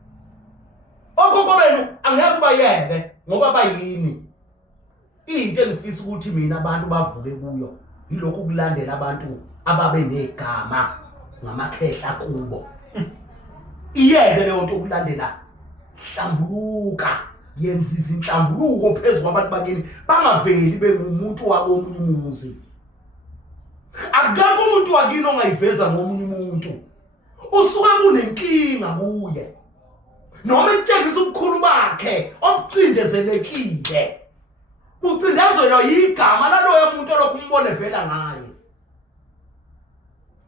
okhokho benu angeke ubayeke ngoba bayini into engifisa ukuthi mina abantu bavuke kuyo yilokho ukulandela abantu ababe negama ngamakhehla kubo iyeke leyo nto ukulandela hlambuluka yenza izinhlambuluko phezulu kwabantu bakini bangaveli bengumuntu wakomunye umuzi akukho umuntu wakini ongayiveza ngomunye umuntu usuke kunenkinga kuye noma etshengisa ubukhulu bakhe obucindezelekile ucindezelwa igama laloyo muntu lokhu umbone vela ngaye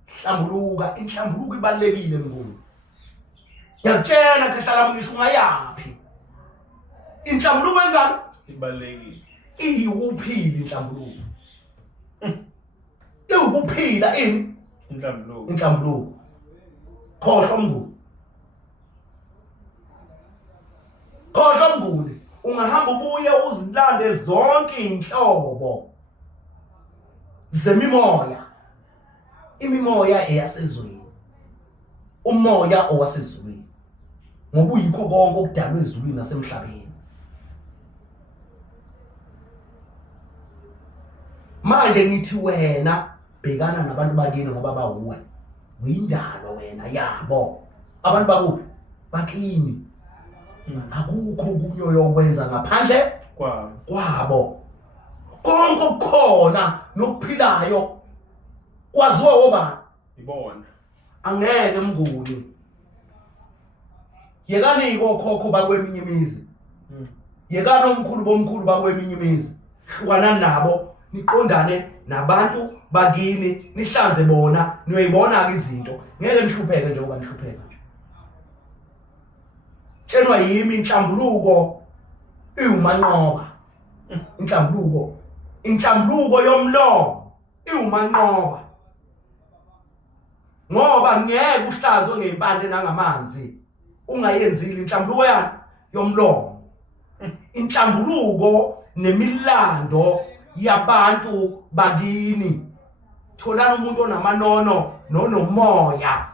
hlambuluka inhlambuluko ibalekile mnguni yakutshela khehlala ngisho ungayapi inhlambuluko wenzani ibalekile iyukuphila inhlambuluko iwukuphila inhlambuluko khohlwa mnguni ungahamba ubuye uzilande zonke inhlobo imimoya eyasezweni umoya owasezweni ngoba uyikho konke okudalwe ezulwini nasemhlabeni manje ngithi wena bhekana nabantu bakini ngoba bawuwe uyindalo wena yabo abantu bakuphi bakini akukho kunyo yokwenza ngaphandle kwabo konke okukhona nokuphilayo kwaziwa obani ibona angeke mnguni yekani kokhokho bakweminye imizi yekani omkhulu bomkhulu bakweminye imizi hlukana nabo niqondane nabantu bakini nihlanze bona niyoyibona ke izinto ngeke nihlupheke njengoba nihlupheka nje tshenwa yimi inhlambuluko iwumanqoba inhlambuluko yomlomo iwumanqoba ngoba ngeke uhlanzwe ngempande nangamanzi ungayenzile inhlambuluko yomlomo inhlambuluko nemilando yabantu bakini. Tholana umuntu onamanono nonomoya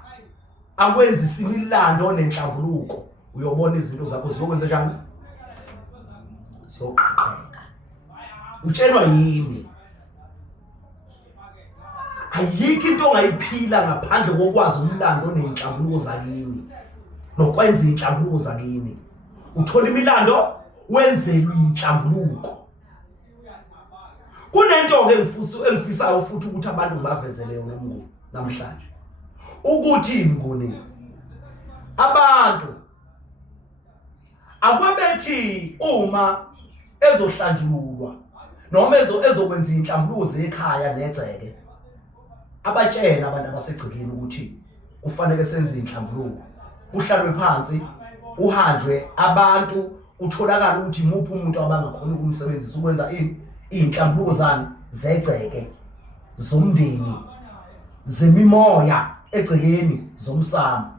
akwenza imilando nenhlambuluko, uyobona izinto zakho ziyokwenza njani, ziyoqhaqheka. Utshelwa yini? Ayikho into ongayiphila ngaphandle kokwazi umlando nenhlambuluko zakini nokwenza inhlambuluko zakini. Uthola imilando wenzelwe inhlambuluko. Kunento ke engifisayo futhi ukuthi abantu bavezele yona Mnguni namhlanje, ukuthi Mnguni abantu akwebethi uma ezohlanjululwa noma ezokwenza inhlambuluko zekhaya negceke, abatshena abantu abasegcikeni ukuthi kufanele senze inhlambuluko, uhlalwe phansi, uhanjwe abantu, utholakala ukuthi imuphi umuntu abangakhona ukumsebenzisa ukwenza inhlambuluko zani zegceke, zomndeni, zemimoya egcekeni, zomsamo.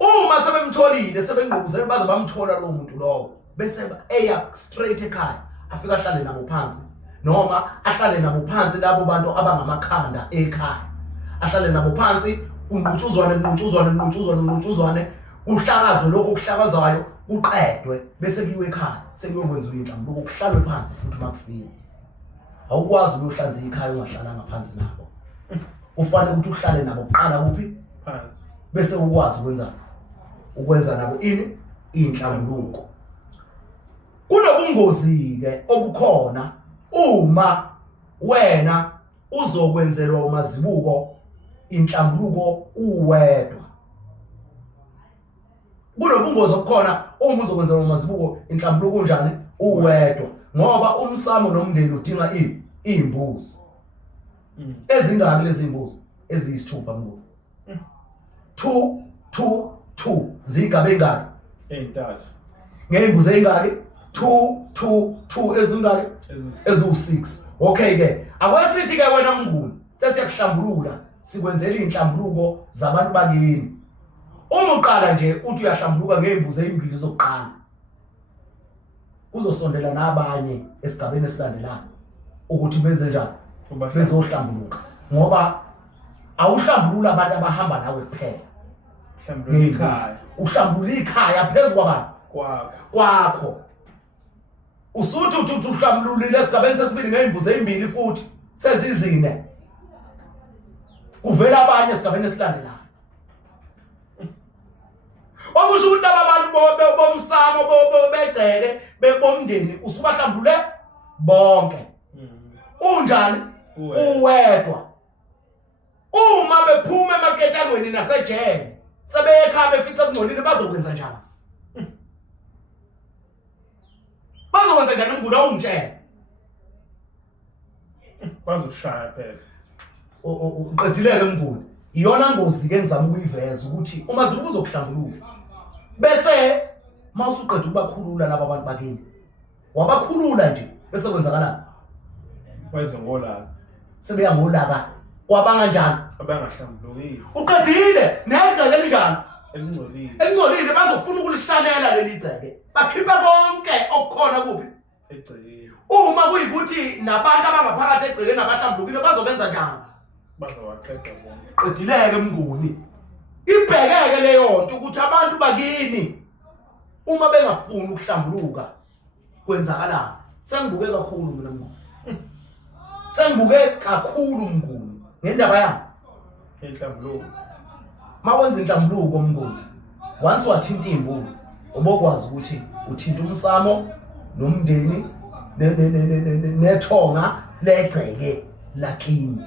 Uma sebemtholile sebengqubuzele baze bamthola lo muntu lowo, bese eya straight ekhaya, afika ahlale nabo phansi, noma ahlale nabo phansi labo bantu abangamakhanda ekhaya, ahlale nabo phansi, unqutshuzwane, uhlakazwe lokho okuhlakazayo, uqedwe, bese kuyiwe ekhaya, sekuyokwenziwa inhlambuluko, kuhlalwe phansi futhi makufika. Awukwazi ukuhlanza ikhaya ungahlalanga phansi nabo. Ufanele ukuthi uhlale nabo kuqala kuphi? Phansi. Bese ukwazi ukwenza nabo inhlambuluko. Kunobungozi ke obukhona uma wena uzokwenzelwa umazibuko inhlambuluko uwedwa. Kunobungozi obukhona uma uzokwenzelwa umazibuko inhlambuluko njani uwedwa, ngoba umsamo nomndeni udinga imbuzi. Ezingaki lezi imbuzi? Eziyisithupha Mnguni. 2 zigaba engaki? Ey'ntathu. Ngeyimbuzi engaki? 2 ezingaki? Ezu6. Okay ke, akwesithi ke wena Mnguni sesiyakuhlambulula sikwenzela inhlambuluko zabantu bakini. Uma uqala nje uthi uyahlambuluka ngeyimbuzi ezimbili zokuqala, uzosondela nabanye esigabeni esilandelayo ukuthi benze njani, bezohlambuluka, ngoba awuhlambulula abantu abahamba nawe kuphela. Uhlambulula ikhaya phezu kwabantu kwakho. Usuthi uthi uhlambululile esigabeni sesibili ngeyimbuzi ezimbili futhi sezizine, kuvela abanye esigabeni esilandelayo. Okusho ukuthi abantu bomsamo begceke bomndeni usubahlambulule bonke. Unjani? Uwedwa. Uma bephuma emaketangweni nasejele sebeyekhaya befica kungcolile bazokwenza njani? Bazokwenza njani Mnguni awungitshela? Bazoshaya phela. Uqedileke Mnguni. Iyona ngozi ke engizama ukuyiveza ukuthi uma uzokuhlambuluka bese mawusuqeda ukubakhulula laba abantu bakini, wabakhulula nje bese kwenzakalani? Wenze ngolaka. Sebeya ngolaka kwabanga njani? Abangahlambulukile. Uqedile negceke linjani? Elingcolile. Bazofuna ukulishanela leli gceke, bakhiphe konke okukhona kuphi egcekeni. Uma kuyikuthi nabantu abangaphakathi egcekeni abahlambulukile bazobenza njani? Bazowaqeda bonke. Qedileke Mnguni. Ibhekeke leyo nto ukuthi abantu bakini uma bengafuni ukuhlambuluka kwenzakalani. Sengibuke kakhulu mina Mnguni. Sengibuke kakhulu Mnguni ngendaba yami inhlambuluko. Mawenza inhlambuluko Mnguni, once wathinta imbuzi obokwazi ukuthi uthinta umsamo nomndeni nethonga legceke lakini.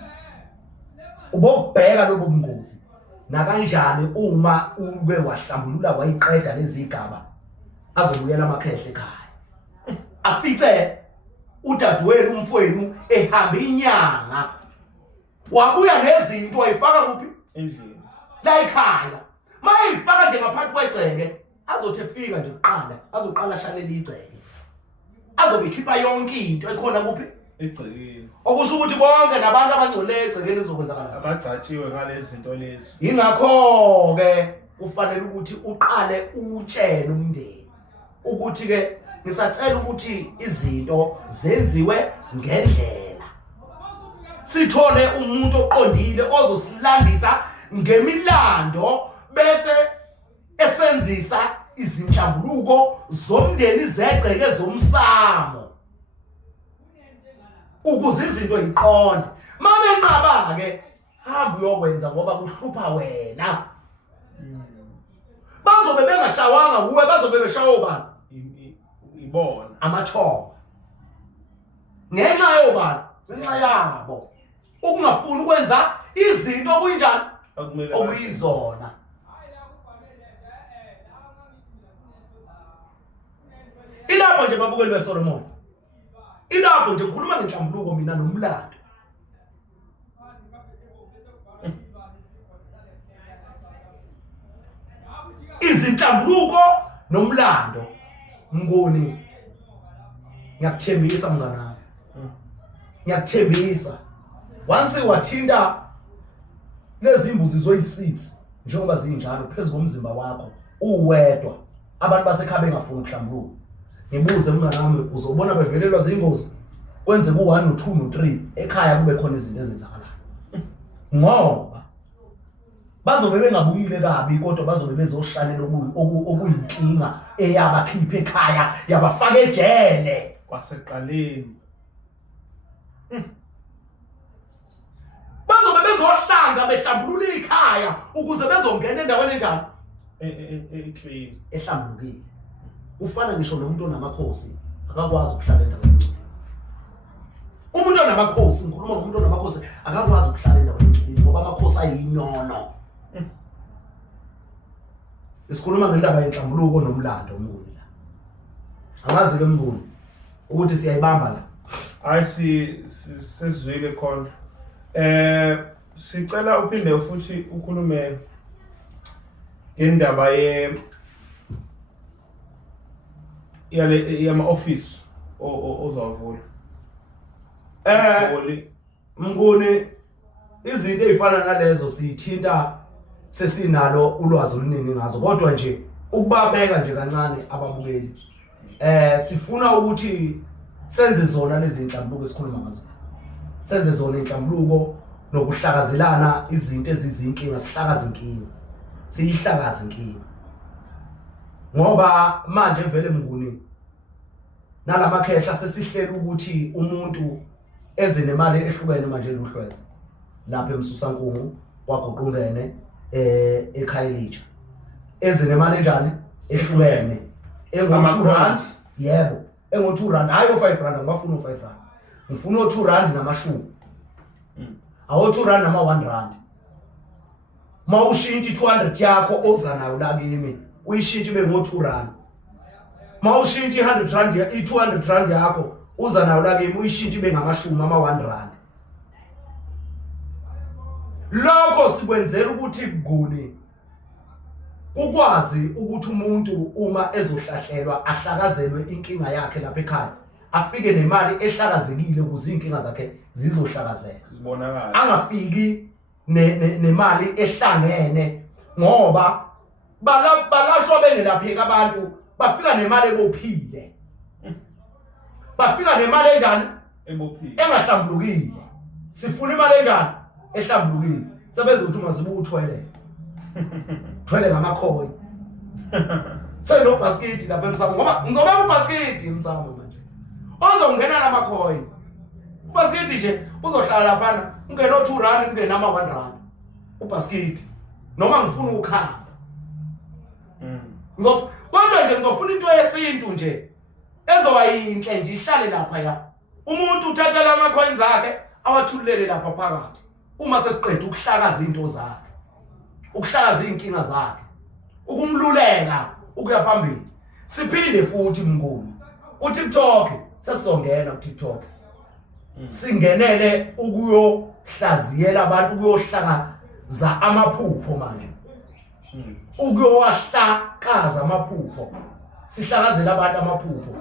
Ubobheka lobo bungozi na kanjani uma uke wahlambulula wayiqeda lezi igaba azobuyela amakhehle ekhaya, afice udadewenu umfowenu ehamba inyanga, wabuya nezinto wayifaka kuphi Endlini. la ekhaya. Mayifaka nje ngaphansi kwegceke azothi efika nje kuqala azoqala ashalela igceke, azobekhipha yonke into ekhona kuphi Egcekeni. okusho ukuthi bonke nabantu abangcole egcekeni kuzokwenzakala Abacatshiwe ngalezi zinto lezi. Ingakho ke kufanele ukuthi uqale utshele umndeni ukuthi ke ngisacela ukuthi izinto zenziwe ngendlela. Sithole umuntu oqondile ozosilandisa ngemilando bese esenzisa izinhlambuluko zomndeni zegceke zomsamo ukuze izinto ziqonde. Manje enqaba ke hamba uyokwenza ngoba kuhlupha wena. Bazobe bengashawanga kuwe, bazobe beshawa ubani? Ibona Amathongo. Ngenxa yobani? Ngenxa yabo ukungafuni ukwenza izinto okunjani akumele okuyizona. Ilapho nje babukeli beSolomon. Ilapho nje ngikhuluma ngenhlambuluko mina nomlando. Izinhlambuluko nomlando. Ngoni. Ngiyakuthembisa mngani wami. Ngiyakuthembisa. Once wathinta lezi imbuzi zoyi6 njengoba zinjalo phezulu komzimba wakho uwedwa, abantu basekhaya bengafuni ukuhlambuluka. Ngibuze mngani wami, uzobona bevelelwa zingozi kwenze ku1 no2 no3 ekhaya kube khona izinto ezenzakalayo. Ngoba bazobe bengabuyile kabi kodwa bazobe bezoshanela okuyinkinga eyabakhipha ekhaya yabafaka ejele kwaseqaleni. Bazobe bezohlanza behlambulula ikhaya ukuze bezongena endaweni enjani Clean. ehlambulukile. Ufana ngisho nomuntu onamakhosi akakwazi ukuhlala endaweni engcwele. Umuntu onamakhosi, ngikhuluma ngomuntu onamakhosi, akakwazi ukuhlala endaweni engcwele ngoba amakhosi ayinono. Isikhuluma ngendaba yenhlambuluko nomlando umnguni la. Angazi ke mnguni ukuthi siyayibamba la. Hayi sesizwile khona. Sicela uphinde futhi ukhulume ngendaba yama office ozavula. Mnguni izinto ezifana nalezo sithinta sesinalo ulwazi oluningi ngazo kodwa nje ukubabeka nje kancane ababukeli. Sifuna ukuthi senze zona lezi inhlambuluko esikhuluma ngazo. Senze zona inhlambuluko nokuhlakazelana izinto ezizinkinga, sihlakaza inkinga. Siyihlakaza inkinga. Ngoba manje vele mnguni nalamakhehla sesihlela ukuthi umuntu eze nemali ehlukene manje luhlweza. Lapha eMsusankungu kwaGuqungene eKhayelitsha. Eze nemali enjani ehlukene. Engo2 rand, yebo. Engo2 rand, hayi u5 rand, ngibafuna u5 rand. Ngifuna u2 rand namashumi. Awu2 rand nama 1 rand. Mawushintsha 200 yakho oza nayo la kimi, uyishintshe ibe ngo2 rand. Mawushintsha 100 rand ya 200 rand yakho uza nayo la kimi, uyishintshe ibe ngamashumi ama 1 rand. Lokho sikwenzela ukuthi kugune ukwazi ukuthi umuntu uma ezohlahlelwa ahlakazelwe inkinga yakhe lapha ekhaya, afike nemali ehlakazekile ukuze inkinga zakhe zizohlakazeka. Zibonakala. Angafiki nemali ehlangene ngoba balashwa bengelapheka abantu, bafika nemali ebophile. Bafika nemali enjani? Ebophile. Engahlambulukile. Sifuna imali enjani? Ehlambulukile. Sebeze ukuthi ungazibuka uthwele. Thwele ngamakhoyi. Seno basket lapha emsamo ngoba ngizobeka ubasket emsamo manje. Ozongena namakhoyi. Ubasket nje uzohlala lapha ungena no2 rand ungena ama 1 rand. Ubasket. Noma ngifuna ukukhamba. Kodwa nje ngizofuna into yesintu nje ezoyinhle nje ihlale lapha ya. Umuntu uthatha lama coins akhe awathulele lapha phakathi. Uma sesiqeda ukuhlakaza into zakhe. Ukuhlakaza inkinga zakhe. Ukumluleka ukuya phambili. Siphinde futhi mnguni. uTikTok sesizongena kuTikTok. Singenele ukuyohlaziyela abantu ukuyohlakaza amaphupho manje. Ukuyowahlakaza amaphupho. Sihlakazela abantu amaphupho.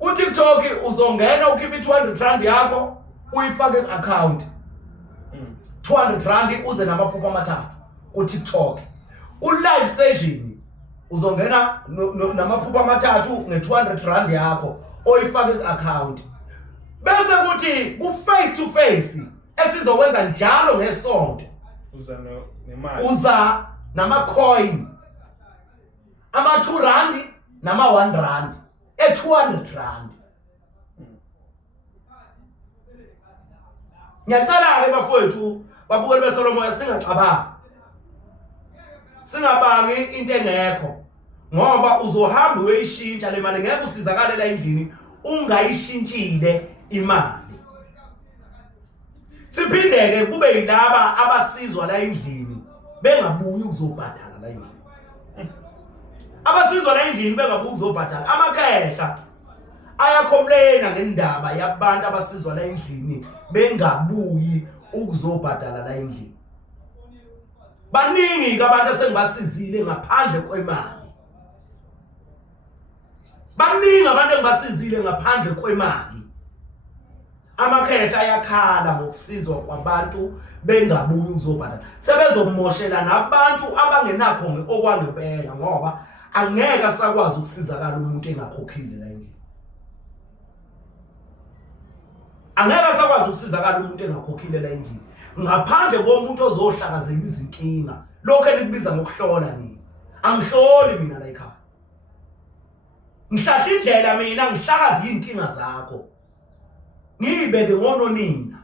uTikTok uzongena ukhipha 200 rand yakho uyifake ku-account. 200 rand uze namaphupho amathathu kuTikTok. Ku-live session uzongena namaphupho amathathu nge200 rand yakho oyifake ku-account bese kuthi ku-face to face esizokwenza njalo ngesonto uza nemali uza nama-coin ama-2 rand nama-1 rand e-200 rand. Ngiyacela-ke bafowethu babukeli beSolomoya singabangi into engekho ngoba uzohamba uyishintsha le mali ngeke usizakale la endlini ungayishintshile imali. Siphindeke kube yilaba abasizwa la endlini bengabuyi ukuzobhadala la endlini. Abasizwa la endlini bengabuyi ukuzobhadala amakhehla ayacomplaina ngendaba yabantu abasizwa la endlini bengabuyi ukuzobhadala la endlini. Baningi abantu esengibasizile ngaphandle kwemali. Baningi abantu engibasizile ngaphandle kwemali. Amakhehla ayakhala ngokusizwa kwabantu bengabuyi ukuzobhadala. Sebezomoshela nabantu abangenakho okwangempela ngoba angeke asakwazi ukusizakala umuntu engakhokhile la endlini. Angeke asakwazi ukusizakala umuntu engakhokhile la endlini ngaphandle komuntu ozohlakazela izinkinga. Lokho elikubiza ngokuhlola nini. Angihloli mina la ekhaya. Ngihlahla indlela mina ngihlakaza izinkinga zakho. Ngibeke ngononina.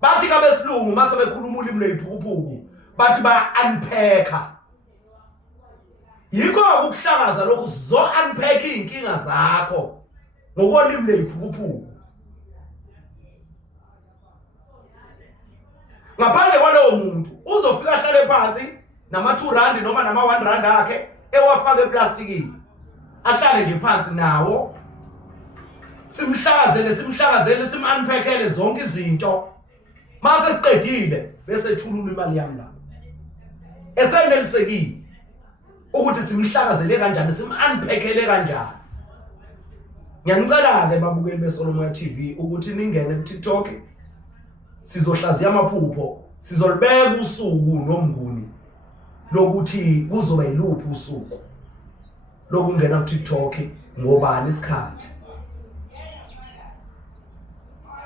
Bathi kabesilungu mase bekhuluma ulimi lweyiphukuphuku bathi ba-unpacker. Yikho ukuhlakaza lokhu sizo-unpack inkinga zakho ngokolimi lweyiphukuphuku. Ngaphandle kwalowo muntu uzofika ahlale phansi nama-2 rand noma nama-1 rand akhe ewafaka eplastikini ahlale nje phansi nawo simhlakazele sim-unpackele zonke izinto mase siqedile bese thulula imali yami la esenelisekile ukuthi simhlakazele kanjani sim-unpackele kanjani. Ngiyanicela-ke babukeli beSolomoya TV ukuthi ningene ku-TikTok sizohlaziya amaphupho sizolibeka usuku nomnguni lokuthi kuzoba yiluphi usuku lokungena ku-TikTok ngobani isikhathi.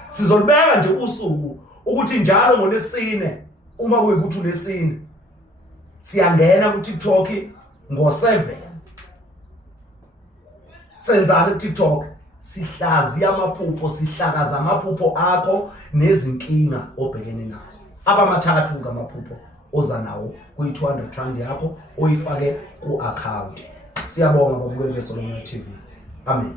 Sizolibeka nje usuku ukuthi njalo ngoLesine uma kuyikuthi uLesine siyangena ku-TikTok ngo-7. Senzani ku-TikTok? Sihlaziya amaphupho, sihlakaza amaphupho akho nezinkinga obhekene nazo. Abamathathu ngamaphupho oza nawo kuyi-200 rand yakho oyifake ku-account. Siyabonga babukeli beSolomoya TV. Amen.